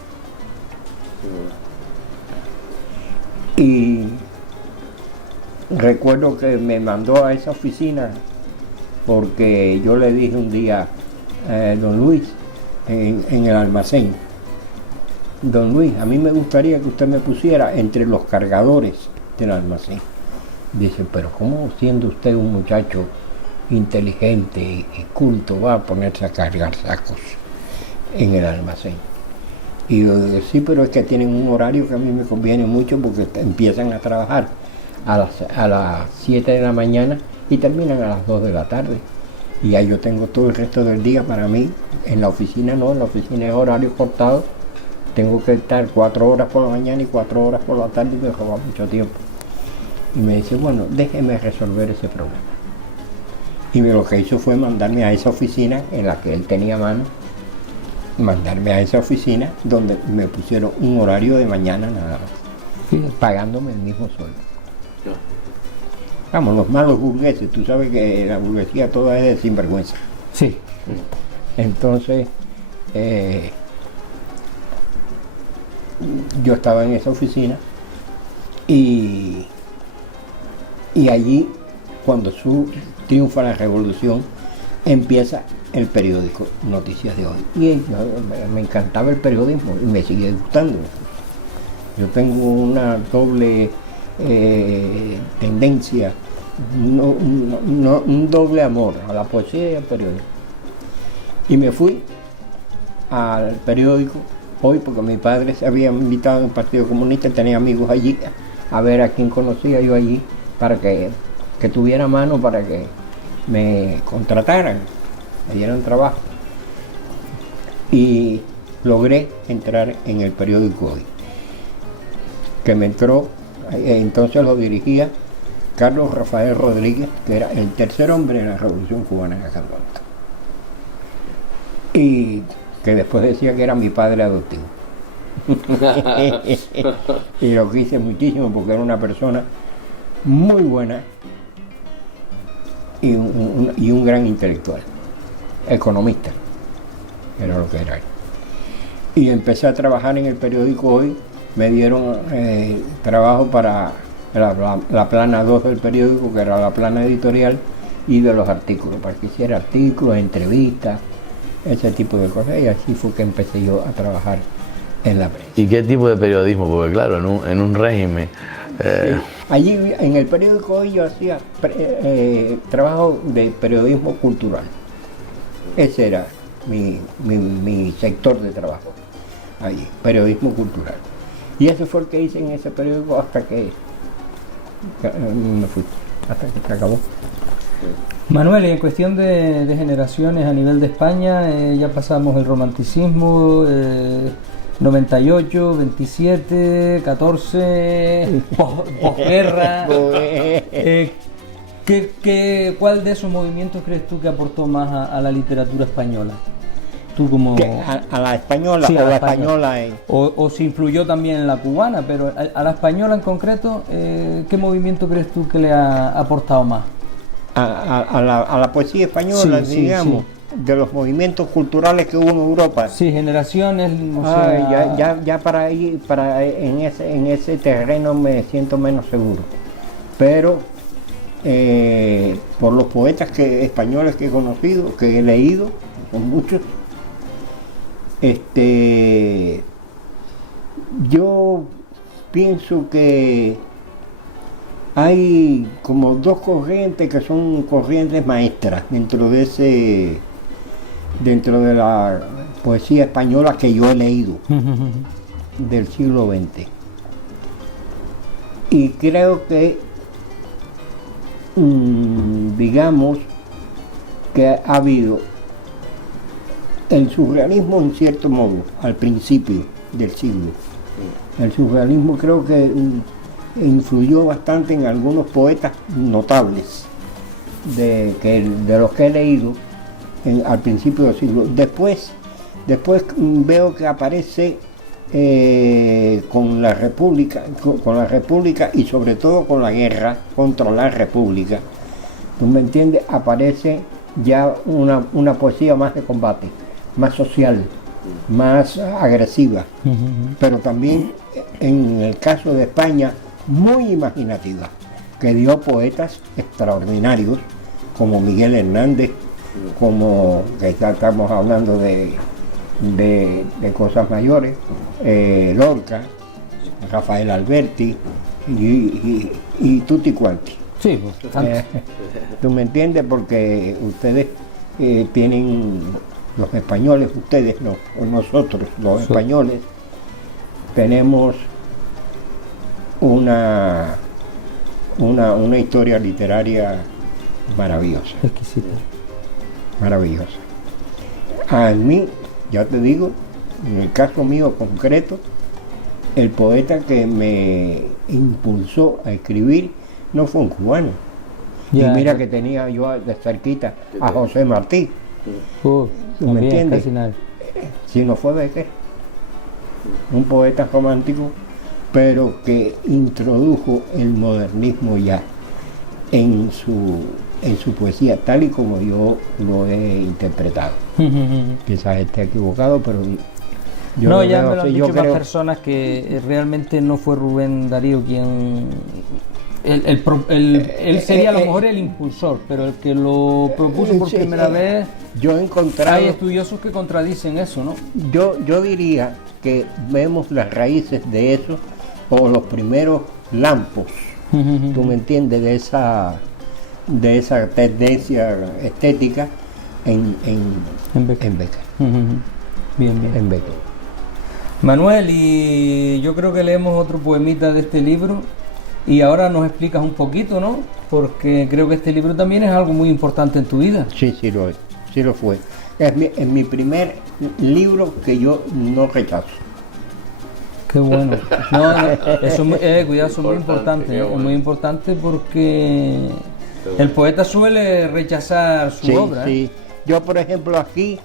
Y recuerdo que me mandó a esa oficina porque yo le dije un día, don Luis, en el almacén, don Luis, a mí me gustaría que usted me pusiera entre los cargadores del almacén. Dice, pero ¿cómo siendo usted un muchacho inteligente y culto va a ponerse a cargar sacos en el almacén? Y yo digo, sí, pero es que tienen un horario que a mí me conviene mucho porque empiezan a trabajar a las 7 de la mañana y terminan a las 2 de la tarde. Y ahí yo tengo todo el resto del día para mí. En la oficina no, en la oficina es horario cortado. Tengo que estar 4 horas por la mañana y 4 horas por la tarde y me roba mucho tiempo. Y me dice, bueno, déjeme resolver ese problema. Y lo que hizo fue mandarme a esa oficina en la que él tenía mano, mandarme a esa oficina donde me pusieron un horario de mañana nada más, pagándome el mismo sueldo. Vamos, los malos burgueses, tú sabes que la burguesía toda es de sinvergüenza. Sí. Entonces, yo estaba en esa oficina y allí, cuando triunfa la revolución, empieza el periódico Noticias de Hoy. Y me encantaba el periodismo y me sigue gustando. Yo tengo una doble tendencia, un doble amor a la poesía y al periódico. Y me fui al periódico hoy porque mi padre se había invitado en el Partido Comunista y tenía amigos allí, a ver a quién conocía yo allí para que tuviera mano para que me contrataran, me dieran trabajo. Y logré entrar en el periódico Hoy, que me entró, entonces lo dirigía Carlos Rafael Rodríguez, que era el tercer hombre de la Revolución Cubana en aquel momento. Y que después decía que era mi padre adoptivo. Y lo quise muchísimo porque era una persona muy buena y un gran intelectual, economista, era lo que era él. Y empecé a trabajar en el periódico Hoy, me dieron trabajo para la plana 2 del periódico, que era la plana editorial, y de los artículos, para que hiciera artículos, entrevistas, ese tipo de cosas, y así fue que empecé yo a trabajar en la prensa. ¿Y qué tipo de periodismo? Porque claro, en un régimen... Sí. Allí en el periódico Hoy yo hacía trabajo de periodismo cultural. Ese era mi sector de trabajo allí, periodismo cultural. Y ese fue el que hice en ese periódico hasta que me fui, hasta que se acabó. Manuel, y en cuestión de generaciones a nivel de España, ya pasamos el romanticismo, 98, 27, 14, posguerra. ¿Cuál de esos movimientos crees tú que aportó más a la literatura española? Tú como... ¿A la española? Sí, o la española o si influyó también en la cubana, pero a la española en concreto, ¿qué movimiento crees tú que le ha aportado más? A la poesía española, sí, digamos, sí. De los movimientos culturales que hubo en Europa. Sí, generaciones, o sea... ya para ir en ese terreno me siento menos seguro. Pero por los poetas españoles que he conocido, que he leído, son muchos, yo pienso que hay como dos corrientes que son corrientes maestras dentro de la poesía española que yo he leído del siglo XX. Y creo que digamos que ha habido el surrealismo en cierto modo al principio del siglo. El surrealismo creo que influyó bastante en algunos poetas notables de los que he leído al principio del siglo. Después veo que aparece con la República y sobre todo con la guerra contra la República. ¿Tú me entiendes? Aparece ya una poesía más de combate, más social, más agresiva, pero también en el caso de España muy imaginativa, que dio poetas extraordinarios como Miguel Hernández, como que ya estamos hablando de cosas mayores, Lorca, Rafael Alberti y tutti quanti. Sí, pues, ¿tú me entiendes? Porque ustedes tienen, los españoles, ustedes no, nosotros los españoles tenemos una historia literaria maravillosa. exquisita. Maravillosa. A mí, ya te digo, en el caso mío concreto, el poeta que me impulsó a escribir no fue un cubano. Ya, y mira ya. que tenía yo de cerquita a José Martí. ¿Tú me entiendes? Casi nada. Si no fue Becker, un poeta romántico, pero que introdujo el modernismo ya en su poesía, tal y como yo lo he interpretado. Quizás esté equivocado, pero yo no, lo ya veo me lo han así. dicho Yo más creo, personas que realmente no fue Rubén Darío quien... Él sería a lo mejor el impulsor, pero el que lo propuso por primera vez... yo he encontrado... Hay estudiosos que contradicen eso, ¿no? Yo diría que vemos las raíces de eso o los primeros lampos, tú me entiendes, de esa tendencia estética en Becker. Becker. Bien, bien. En Becker. Manuel, y yo creo que leemos otro poemita de este libro y ahora nos explicas un poquito, ¿no? Porque creo que este libro también es algo muy importante en tu vida. Sí, sí lo es, sí lo fue. Es mi primer libro que yo no rechazo. Qué bueno. No, eso es muy, cuidado, eso es muy importante. Es muy importante porque el poeta suele rechazar su obra. Sí. Yo, por ejemplo, aquí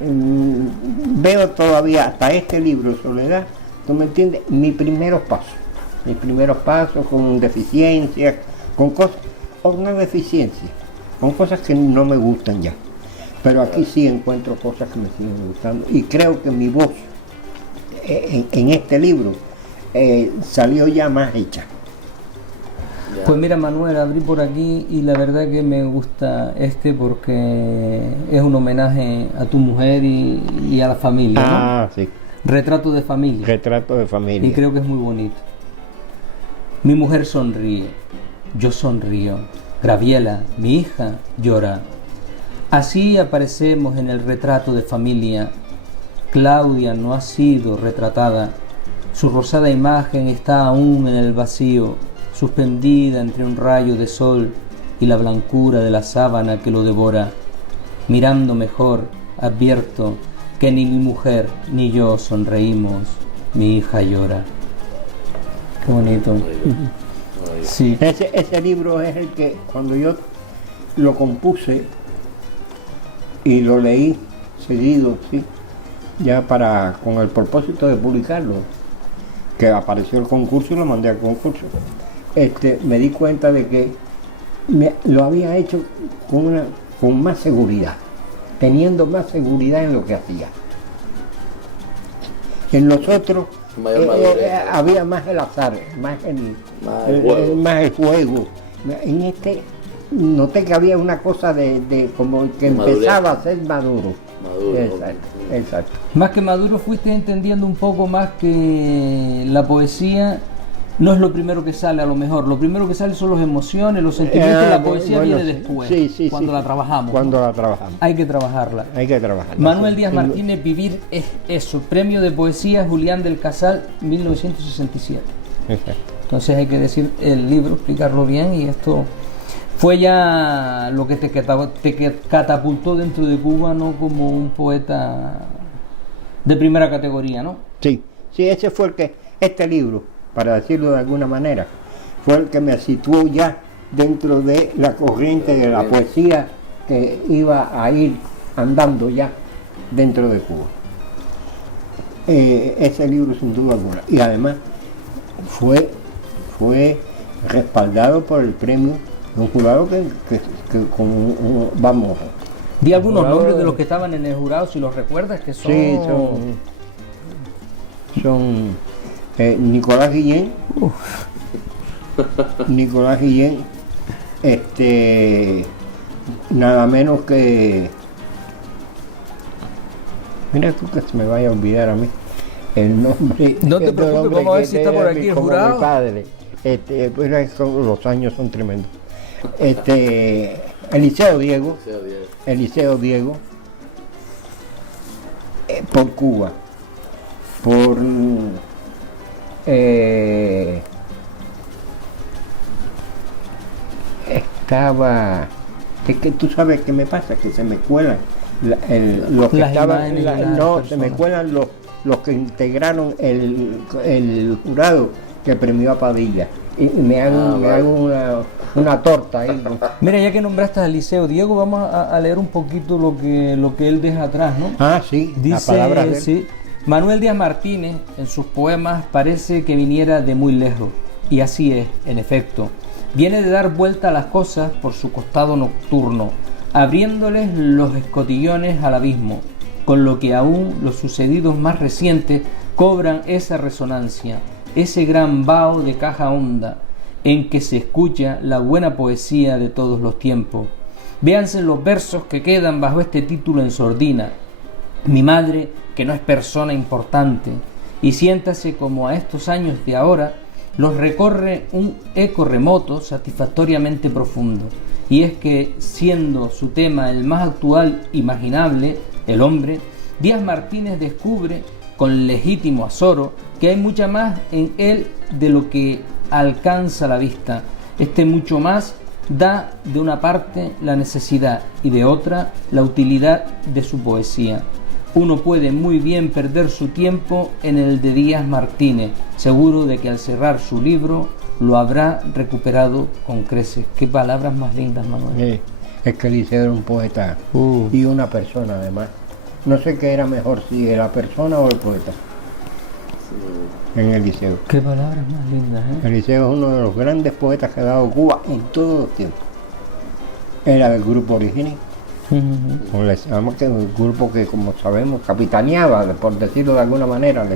veo todavía hasta este libro, Soledad, ¿tú me entiendes? Mis primeros pasos con deficiencias, con cosas, o no deficiencias, con cosas que no me gustan ya. Pero aquí sí encuentro cosas que me siguen gustando y creo que mi voz en este libro salió ya más hecha. Pues mira, Manuel, abrí por aquí y la verdad que me gusta porque es un homenaje a tu mujer y a la familia, ¿no? Ah, sí. Retrato de familia. Retrato de familia. Y creo que es muy bonito. Mi mujer sonríe, yo sonrío. Graviela, mi hija, llora. Así aparecemos en el retrato de familia. Claudia no ha sido retratada. Su rosada imagen está aún en el vacío, suspendida entre un rayo de sol y la blancura de la sábana que lo devora. Mirando mejor, advierto que ni mi mujer ni yo sonreímos. Mi hija llora. Qué bonito. Sí. Ese libro es el que cuando yo lo compuse y lo leí seguido, sí, ya con el propósito de publicarlo, que apareció el concurso y lo mandé al concurso. Me di cuenta de que lo había hecho con más seguridad, teniendo más seguridad en lo que hacía. En los otros había más el azar, más el juego. En este noté que había una cosa de como que empezaba a ser maduro. Exacto. Más que maduro, fuiste entendiendo un poco más que la poesía no es lo primero que sale, a lo mejor. Lo primero que sale son las emociones, los sentimientos, la poesía viene después, cuando la trabajamos. Cuando la trabajamos. Hay que trabajarla. Manuel Díaz Martínez, Vivir es eso. Premio de Poesía Julián del Casal, 1967. Exacto. Entonces hay que decir el libro, explicarlo bien, y esto fue ya lo que te catapultó dentro de Cuba, ¿no? Como un poeta de primera categoría, ¿no? Sí, ese fue este libro, para decirlo de alguna manera, fue el que me situó ya dentro de la corriente de la poesía que iba a ir andando ya dentro de Cuba. Ese libro sin duda alguna. Y además fue respaldado por el premio de un jurado que vamos. Di algunos nombres de los que estaban en el jurado, si los recuerdas, que son... Sí, son Nicolás Guillén. Nicolás Guillén, nada menos que... Mira tú que se me vaya a olvidar a mí el nombre. No te preocupes, vamos a ver si está por aquí el jurado. Mi padre. Pues los años son tremendos. Eliseo Diego, por Cuba, por estaba, es que tú sabes qué me pasa, que se me cuelan los que estaban, se me cuelan los que integraron el jurado que premió a Padilla. Y me hago una torta ahí. Mira, ya que nombraste a Eliseo Diego, vamos a leer un poquito lo que él deja atrás, ¿no? Ah, sí, dice, la palabra de él. Sí, Manuel Díaz Martínez, en sus poemas, parece que viniera de muy lejos. Y así es, en efecto. Viene de dar vuelta a las cosas por su costado nocturno, abriéndoles los escotillones al abismo, con lo que aún los sucedidos más recientes cobran esa resonancia, ese gran vaho de caja honda en que se escucha la buena poesía de todos los tiempos. Véanse los versos que quedan bajo este título en sordina. Mi madre, que no es persona importante, y siéntase como a estos años de ahora los recorre un eco remoto satisfactoriamente profundo. Y es que, siendo su tema el más actual imaginable, el hombre, Díaz Martínez descubre, con legítimo azoro, que hay mucha más en él de lo que alcanza la vista. Este mucho más da de una parte la necesidad y de otra la utilidad de su poesía. Uno puede muy bien perder su tiempo en el de Díaz Martínez, seguro de que al cerrar su libro lo habrá recuperado con creces. Qué palabras más lindas, Manuel. Sí, es que Eliseo era un poeta y una persona además. No sé qué era mejor, si la persona o el poeta. En Eliseo. Qué palabras más lindas, ¿eh? Eliseo es uno de los grandes poetas que ha dado Cuba en todos los tiempos. Era del grupo Origini. Además que un grupo que, como sabemos, capitaneaba, por decirlo de alguna manera,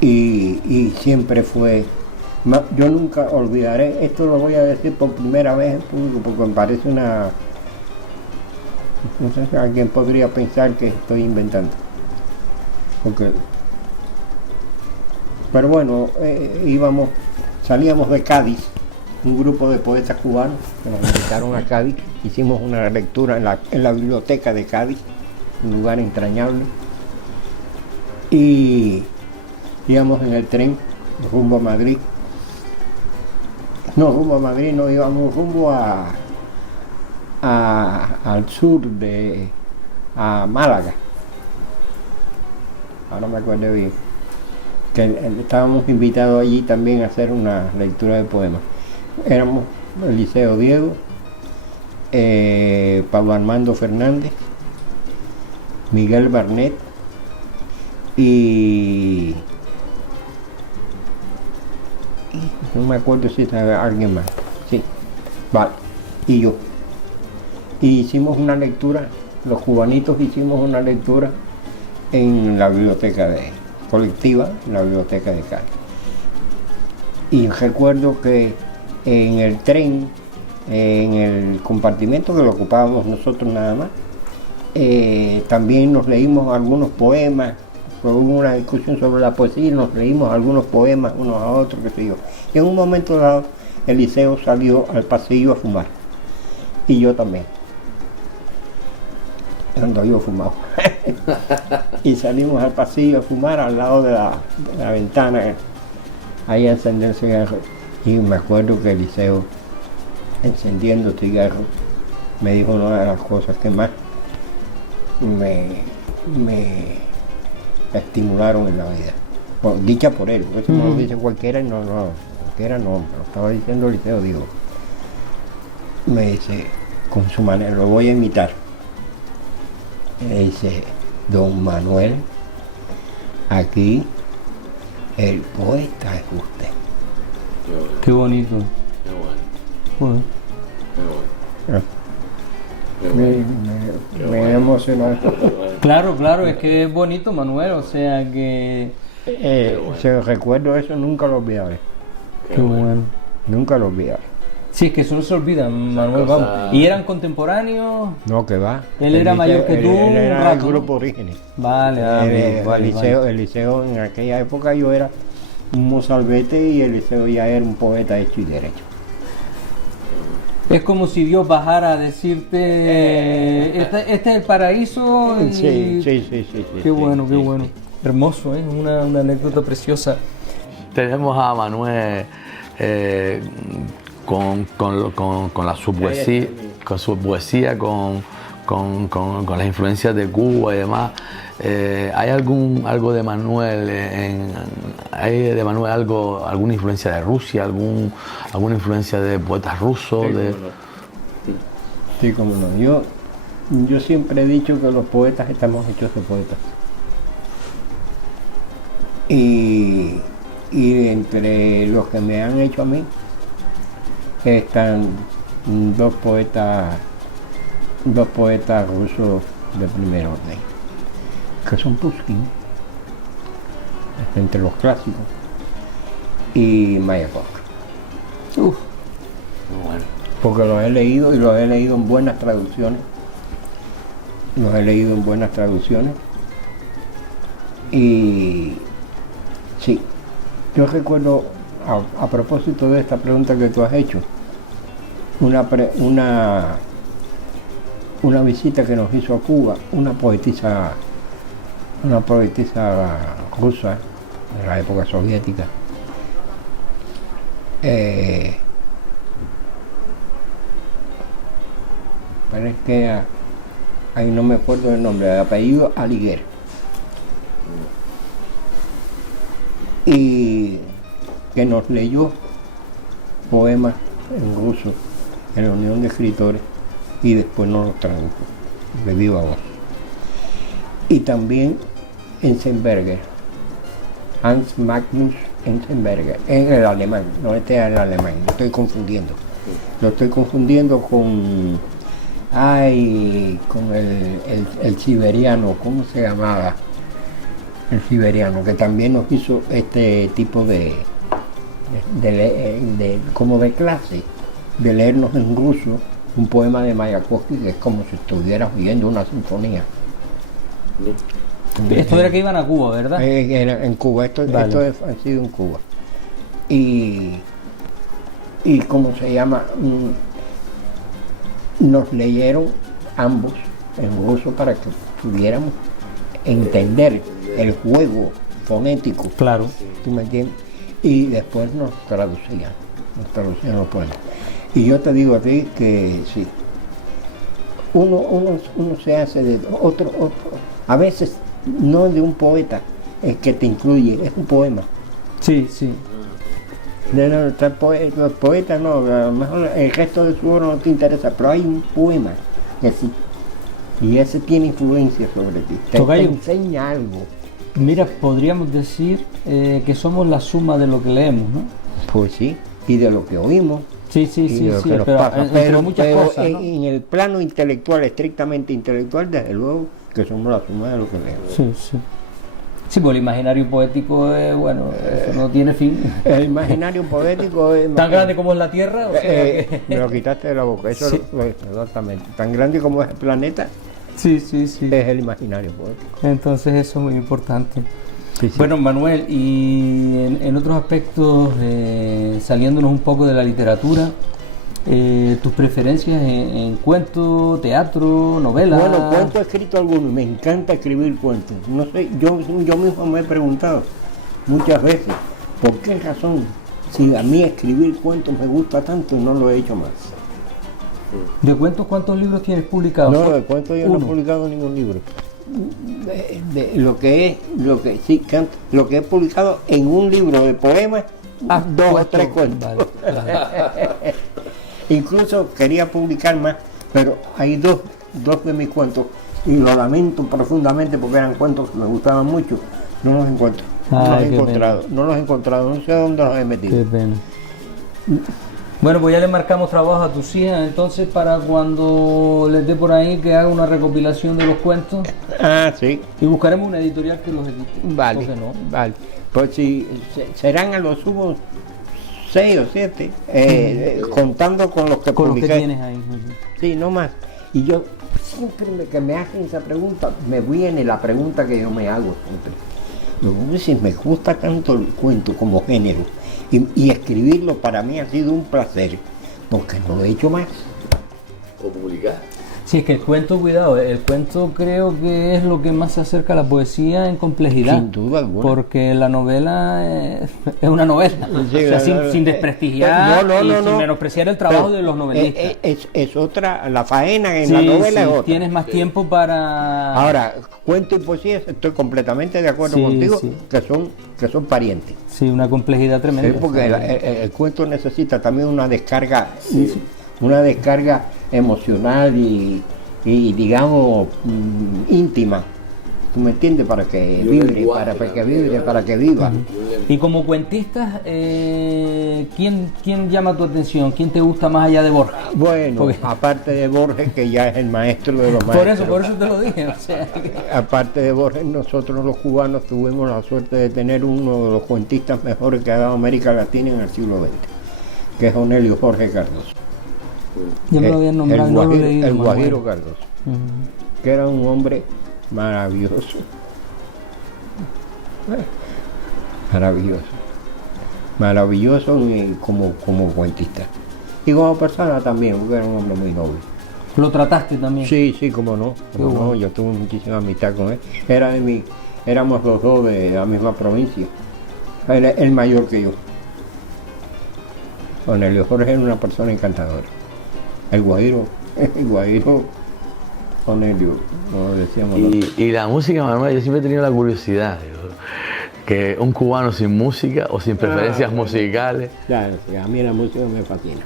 y siempre fue. Yo nunca olvidaré, esto lo voy a decir por primera vez en público porque me parece una. No sé si alguien podría pensar que estoy inventando. Pero bueno, salíamos de Cádiz, un grupo de poetas cubanos que nos invitaron a Cádiz, hicimos una lectura en la biblioteca de Cádiz, un lugar entrañable, y íbamos en el tren rumbo a Madrid. No, rumbo a Madrid no, íbamos rumbo al sur a Málaga. Ahora me acuerdo bien. Que estábamos invitados allí también a hacer una lectura de poemas. Éramos Eliseo Diego, Pablo Armando Fernández, Miguel Barnet y no me acuerdo si estaba alguien más. Sí, vale, y yo. Y hicimos una lectura, los cubanitos hicimos una lectura en la biblioteca colectiva, en la biblioteca de Cádiz. Y recuerdo que en el tren, en el compartimento que lo ocupábamos nosotros nada más, también nos leímos algunos poemas, hubo una discusión sobre la poesía y nos leímos algunos poemas unos a otros, qué sé yo. Y en un momento dado, Eliseo salió al pasillo a fumar. Y yo también. Cuando yo fumaba. Y salimos al pasillo a fumar al lado de la ventana, ahí a encender cigarros. Y me acuerdo que Eliseo, encendiendo cigarros, me dijo una de las cosas que más me estimularon en la vida. Bueno, dicha por él, porque eso no lo dice cualquiera, cualquiera no, lo estaba diciendo Eliseo, digo. Me dice, con su manera, lo voy a imitar. Me dice, don Manuel, aquí el poeta es usted. Qué bonito. Qué bueno. Bueno. Me emocionó. Claro, es que es bonito, Manuel, o sea que... Recuerdo eso, nunca lo olvidaré. Qué bueno. Nunca lo olvidaré. Sí, es que eso no se olvida, Manuel, vamos. ¿Y eran contemporáneos? No, que va. Él era mayor que tú, Él era un rato, el grupo Orígenes. Vale, Eliseo, en aquella época yo era un mozalbete y Eliseo ya era un poeta hecho y derecho. Es como si Dios bajara a decirte, este es el paraíso. Y... Sí. Qué bueno. Hermoso, ¿eh? Una anécdota preciosa. Tenemos a Manuel con su poesía, con las influencias de Cuba y demás. ¿Hay algo de Manuel? ¿Alguna influencia de Rusia? ¿Alguna influencia de poetas rusos? Sí, como no. Yo siempre he dicho que los poetas estamos hechos de poetas. Y entre los que me han hecho a mí están dos poetas rusos de primer orden, que son Pushkin, entre los clásicos, y Mayakovsky. Muy bueno. Porque los he leído y los he leído en buenas traducciones. Y sí, yo recuerdo, a propósito de esta pregunta que tú has hecho, una visita que nos hizo a Cuba una poetisa rusa de la época soviética. Parece que ahí no me acuerdo del nombre, de apellido Aliguer. Y que nos leyó poemas en ruso en la Unión de Escritores y después nos los tradujo de viva voz. Y también Enzensberger, Hans Magnus Enzensberger, en el alemán, no este es el alemán, lo estoy confundiendo con el siberiano, ¿cómo se llamaba? El siberiano, que también nos hizo este tipo como de clase, de leernos en ruso un poema de Mayakovsky, que es como si estuvieras oyendo una sinfonía. Esto era que iban a Cuba, ¿verdad? En Cuba, esto ha sido en Cuba. Y ¿cómo se llama? Nos leyeron ambos en ruso para que pudiéramos entender el juego fonético. Claro. ¿Tú me entiendes? Y después nos traducían los poemas. Y yo te digo a ti que sí, uno se hace de otro, a veces no de un poeta es que te incluye, es un poema. Sí, sí. Los poetas no, a lo mejor el resto de su obra no te interesa, pero hay un poema que sí, y ese tiene influencia sobre ti, te enseña algo. Mira, podríamos decir que somos la suma de lo que leemos, ¿no? Pues sí, y de lo que oímos. Sí, pero muchas cosas, ¿no? En el plano intelectual, estrictamente intelectual, desde luego que somos la suma de lo que leemos. Sí, sí. Sí, pues el imaginario poético es, bueno, eso no tiene fin. El imaginario poético es... Tan grande como es la Tierra, o sea que... Me lo quitaste de la boca, eso Sí. exactamente. Tan grande como es el planeta, Sí. es el imaginario poético. Entonces eso es muy importante. Sí. Bueno, Manuel, y en otros aspectos, saliéndonos un poco de la literatura, tus preferencias en cuento, teatro, novela. Bueno, cuento he escrito algunos, me encanta escribir cuentos. No sé, yo mismo me he preguntado muchas veces, ¿por qué razón? Si a mí escribir cuentos me gusta tanto, no lo he hecho más. ¿De cuentos cuántos libros tienes publicados? No, de cuentos yo no he publicado ningún libro. Lo que he publicado en un libro de poemas, 2 o 3 cuentos. Vale. Incluso quería publicar más, pero hay dos de mis cuentos, y lo lamento profundamente porque eran cuentos que me gustaban mucho. No los encuentro, no los he encontrado, no sé dónde los he metido. Qué pena. Bueno, pues ya le marcamos trabajo a tus hijas, entonces para cuando les dé por ahí que haga una recopilación de los cuentos. Ah, sí. Y buscaremos una editorial que los edite. Vale, ¿Por qué no? vale. Pues si serán a lo sumo 6 o 7, contando con los que Con los que publiqué. tienes ahí. Sí, no más. Y yo siempre que me hacen esa pregunta, me viene la pregunta que yo me hago siempre. Luego, si me gusta tanto el cuento como género, y escribirlo para mí ha sido un placer, porque no lo he hecho más. O publicar. Sí, es que el cuento, cuidado, el cuento creo que es lo que más se acerca a la poesía en complejidad. Sin duda alguna. Porque la novela es una novela. Sí, o sea, sin desprestigiar y sin menospreciar el trabajo Pero de los novelistas. Es otra, la faena en Sí, la novela sí, es otra. tienes más tiempo para... Ahora, cuento y poesía, estoy completamente de acuerdo Sí, contigo, sí. que son parientes. Sí, una complejidad tremenda. Sí, porque el cuento necesita también una descarga, emocional y digamos íntima. ¿Tú me entiendes? Para que vibre, para que viva. Y como cuentistas, ¿quién llama tu atención? ¿Quién te gusta más allá de Borges? Bueno, Porque- aparte de Borges, que ya es el maestro de los maestros. Por eso te lo dije. O sea, Aparte de Borges, nosotros los cubanos tuvimos la suerte de tener uno de los cuentistas mejores que ha dado América Latina en el siglo XX, que es Onelio Jorge Cardoso. ya me lo habían nombrado y no lo he leído. El Manuel. Guajiro Cardoso, que era un hombre maravilloso. Maravilloso. Maravilloso como cuentista. Y como persona también, porque era un hombre muy noble. ¿Lo trataste también? Sí, sí, como no. No, yo tuve muchísima amistad con él. Éramos los dos de la misma provincia. Él es el mayor que yo. Cornelio Jorge era una persona encantadora. El Guajiro, Cornelio, como decíamos. Y la música, Manuel, yo siempre he tenido la curiosidad, digo, que un cubano sin música o sin preferencias musicales. Claro, sí, a mí la música me fascina.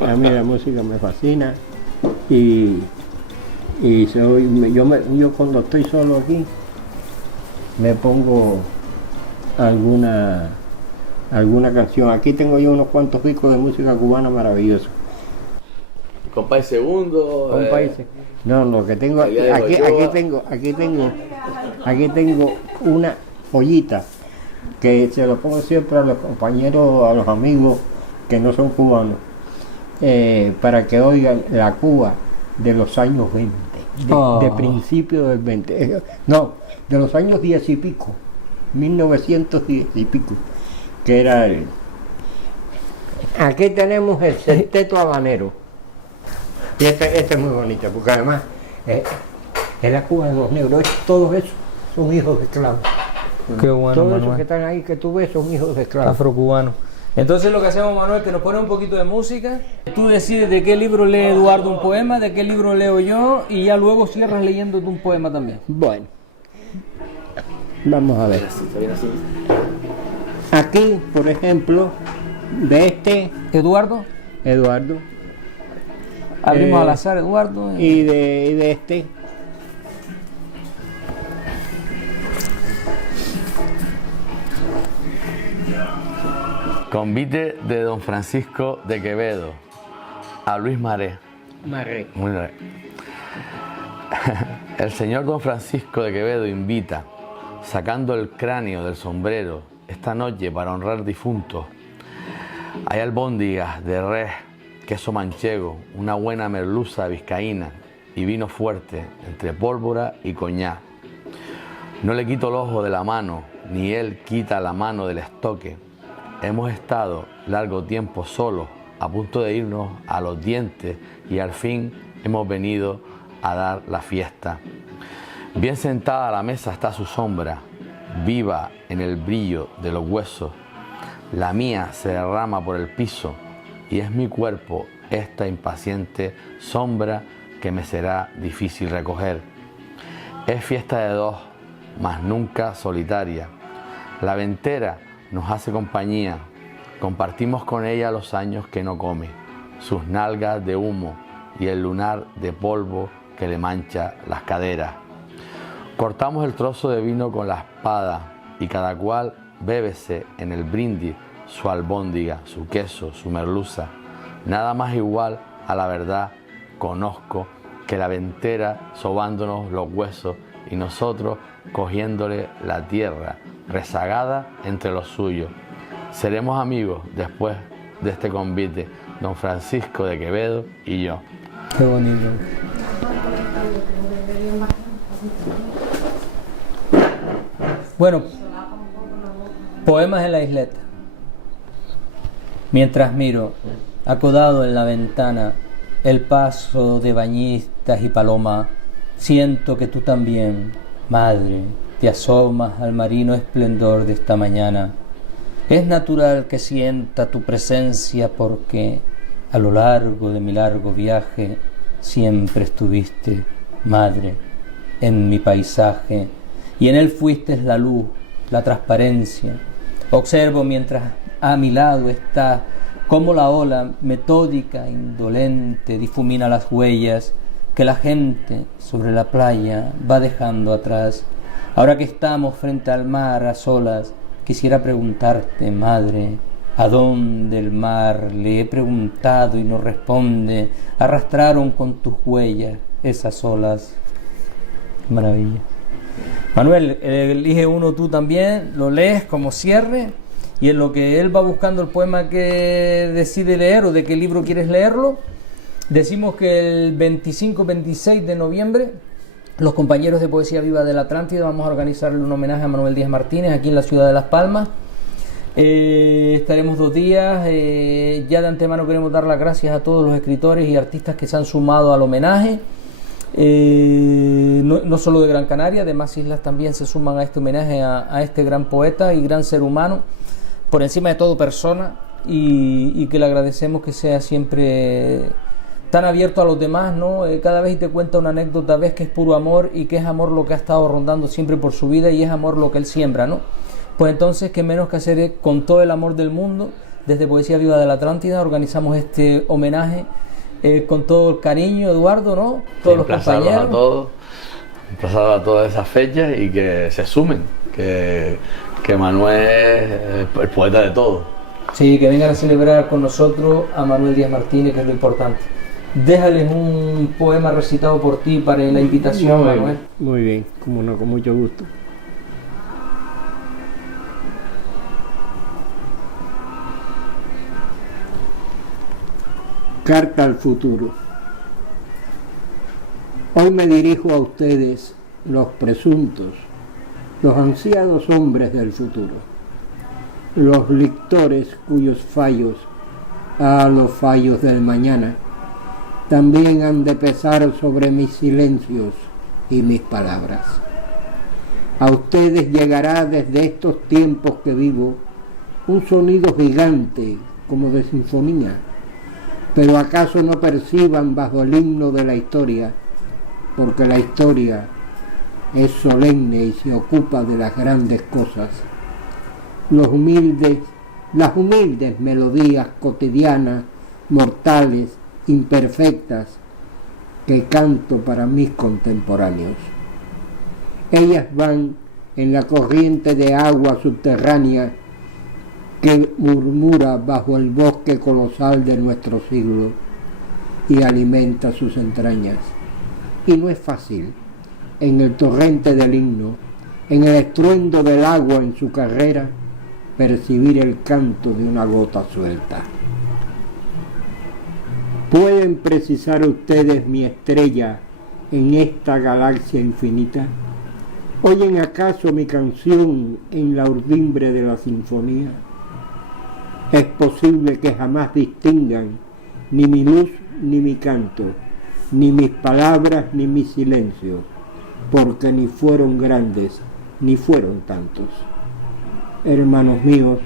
A mí la música me fascina y yo cuando estoy solo aquí me pongo alguna canción. Aquí tengo yo unos cuantos discos de música cubana maravillosos. Compay Segundo. No, lo que tengo aquí tengo una joyita que se lo pongo siempre a los compañeros, a los amigos que no son cubanos, para que oigan la Cuba de los años 20, de principios del 20, no, de los años 10 y pico, 1910 y pico, que era el... Aquí tenemos el sexteto habanero, y este es muy bonito, porque además es la Cuba de los negros, todos esos son hijos de esclavos. Qué bueno, todos Manuel. esos que están ahí que tú ves son hijos de esclavos. Afrocubanos. Entonces lo que hacemos, Manuel, que nos pone un poquito de música. Tú decides de qué libro lee Eduardo un poema, de qué libro leo yo, y ya luego cierras leyéndote un poema también. Bueno, vamos a ver. Aquí, por ejemplo, de este Eduardo, Eduardo abrimos al azar, Eduardo. y de este Convite de Don Francisco de Quevedo a Luis Maré. Muy bien. El señor Don Francisco de Quevedo invita, sacando el cráneo del sombrero, esta noche para honrar difuntos. Hay albóndigas de res, queso manchego, una buena merluza vizcaína y vino fuerte entre pólvora y coñac. No le quito el ojo de la mano, ni él quita la mano del estoque. Hemos estado largo tiempo solos, a punto de irnos a los dientes, y al fin hemos venido a dar la fiesta. Bien sentada a la mesa está su sombra, viva en el brillo de los huesos. La mía se derrama por el piso, y es mi cuerpo esta impaciente sombra que me será difícil recoger. Es fiesta de dos, mas nunca solitaria. La ventera nos hace compañía, compartimos con ella los años que no come, sus nalgas de humo y el lunar de polvo que le mancha las caderas. Cortamos el trozo de vino con la espada y cada cual bébese en el brindis su albóndiga, su queso, su merluza. Nada más igual a la verdad conozco que la ventera sobándonos los huesos y nosotros cogiéndole la tierra rezagada entre los suyos. Seremos amigos después de este convite, Don Francisco de Quevedo y yo. Qué bonito. Bueno, poemas en la isleta. Mientras miro, acodado en la ventana, el paso de bañistas y palomas, siento que tú también, madre, te asomas al marino esplendor de esta mañana. Es natural que sienta tu presencia porque a lo largo de mi largo viaje siempre estuviste, madre, en mi paisaje, y en él fuiste la luz, la transparencia. Observo mientras a mi lado está cómo la ola metódica, indolente, difumina las huellas que la gente sobre la playa va dejando atrás. Ahora que estamos frente al mar a solas, quisiera preguntarte, madre, ¿a dónde el mar? Le he preguntado y no responde. Arrastraron con tus huellas esas olas. Qué maravilla. Manuel, elige uno tú también, lo lees como cierre, y en lo que él va buscando el poema que decide leer o de qué libro quieres leerlo, decimos que el 25-26 de noviembre los compañeros de Poesía Viva de la Atlántida vamos a organizarle un homenaje a Manuel Díaz Martínez aquí en la ciudad de Las Palmas. Estaremos 2 días. Ya de antemano queremos dar las gracias a todos los escritores y artistas que se han sumado al homenaje. No solo de Gran Canaria, demás islas también se suman a este homenaje a este gran poeta y gran ser humano, por encima de todo persona, y que le agradecemos que sea siempre tan abierto a los demás, ¿no? Cada vez te cuenta una anécdota, ves que es puro amor y que es amor lo que ha estado rondando siempre por su vida y es amor lo que él siembra, ¿no? Pues entonces, qué menos que hacer con todo el amor del mundo. Desde Poesía Viva de la Atlántida organizamos este homenaje con todo el cariño, Eduardo, ¿no? Todos los compañeros. Emplazarlos a todas esas fechas y que se sumen, que Manuel es el poeta de todos. Sí, que vengan a celebrar con nosotros a Manuel Díaz Martínez, que es lo importante. Déjales un poema recitado por ti para la invitación, Manuel. Muy bien, como no, con mucho gusto. Carta al futuro. Hoy me dirijo a ustedes, los presuntos, los ansiados hombres del futuro, los lectores cuyos fallos, los fallos del mañana, también han de pesar sobre mis silencios y mis palabras. A ustedes llegará desde estos tiempos que vivo un sonido gigante como de sinfonía, pero acaso no perciban bajo el himno de la historia, porque la historia es solemne y se ocupa de las grandes cosas. Las humildes melodías cotidianas, mortales, imperfectas, que canto para mis contemporáneos. Ellas van en la corriente de agua subterránea que murmura bajo el bosque colosal de nuestro siglo y alimenta sus entrañas. Y no es fácil, en el torrente del himno, en el estruendo del agua en su carrera, percibir el canto de una gota suelta. ¿Pueden precisar ustedes mi estrella en esta galaxia infinita? ¿Oyen acaso mi canción en la urdimbre de la sinfonía? Es posible que jamás distingan ni mi luz ni mi canto, ni mis palabras ni mis silencios, porque ni fueron grandes ni fueron tantos. Hermanos míos,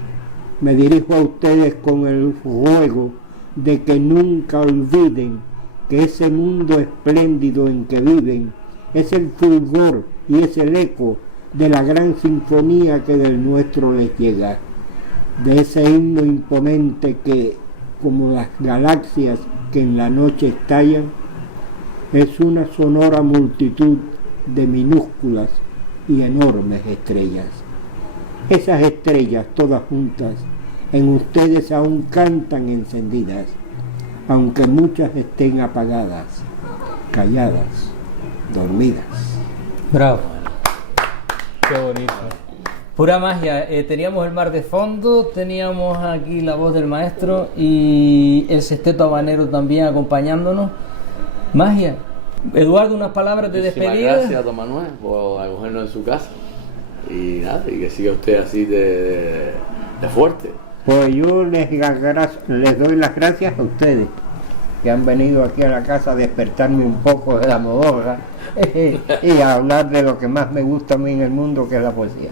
me dirijo a ustedes con el ruego de que nunca olviden que ese mundo espléndido en que viven es el fulgor y es el eco de la gran sinfonía que del nuestro les llega, de ese himno imponente que, como las galaxias que en la noche estallan, es una sonora multitud de minúsculas y enormes estrellas. Esas estrellas todas juntas en ustedes aún cantan encendidas, aunque muchas estén apagadas, calladas, dormidas. Bravo. Qué bonito. Pura magia. Teníamos el mar de fondo, teníamos aquí la voz del maestro y el sexteto habanero también acompañándonos. Magia. Eduardo, unas palabras de despedida. Gracias a don Manuel por acogernos en su casa. Y nada, y que siga usted así de fuerte. Pues yo les doy las gracias a ustedes, que han venido aquí a la casa a despertarme un poco de la modorra y a hablar de lo que más me gusta a mí en el mundo, que es la poesía.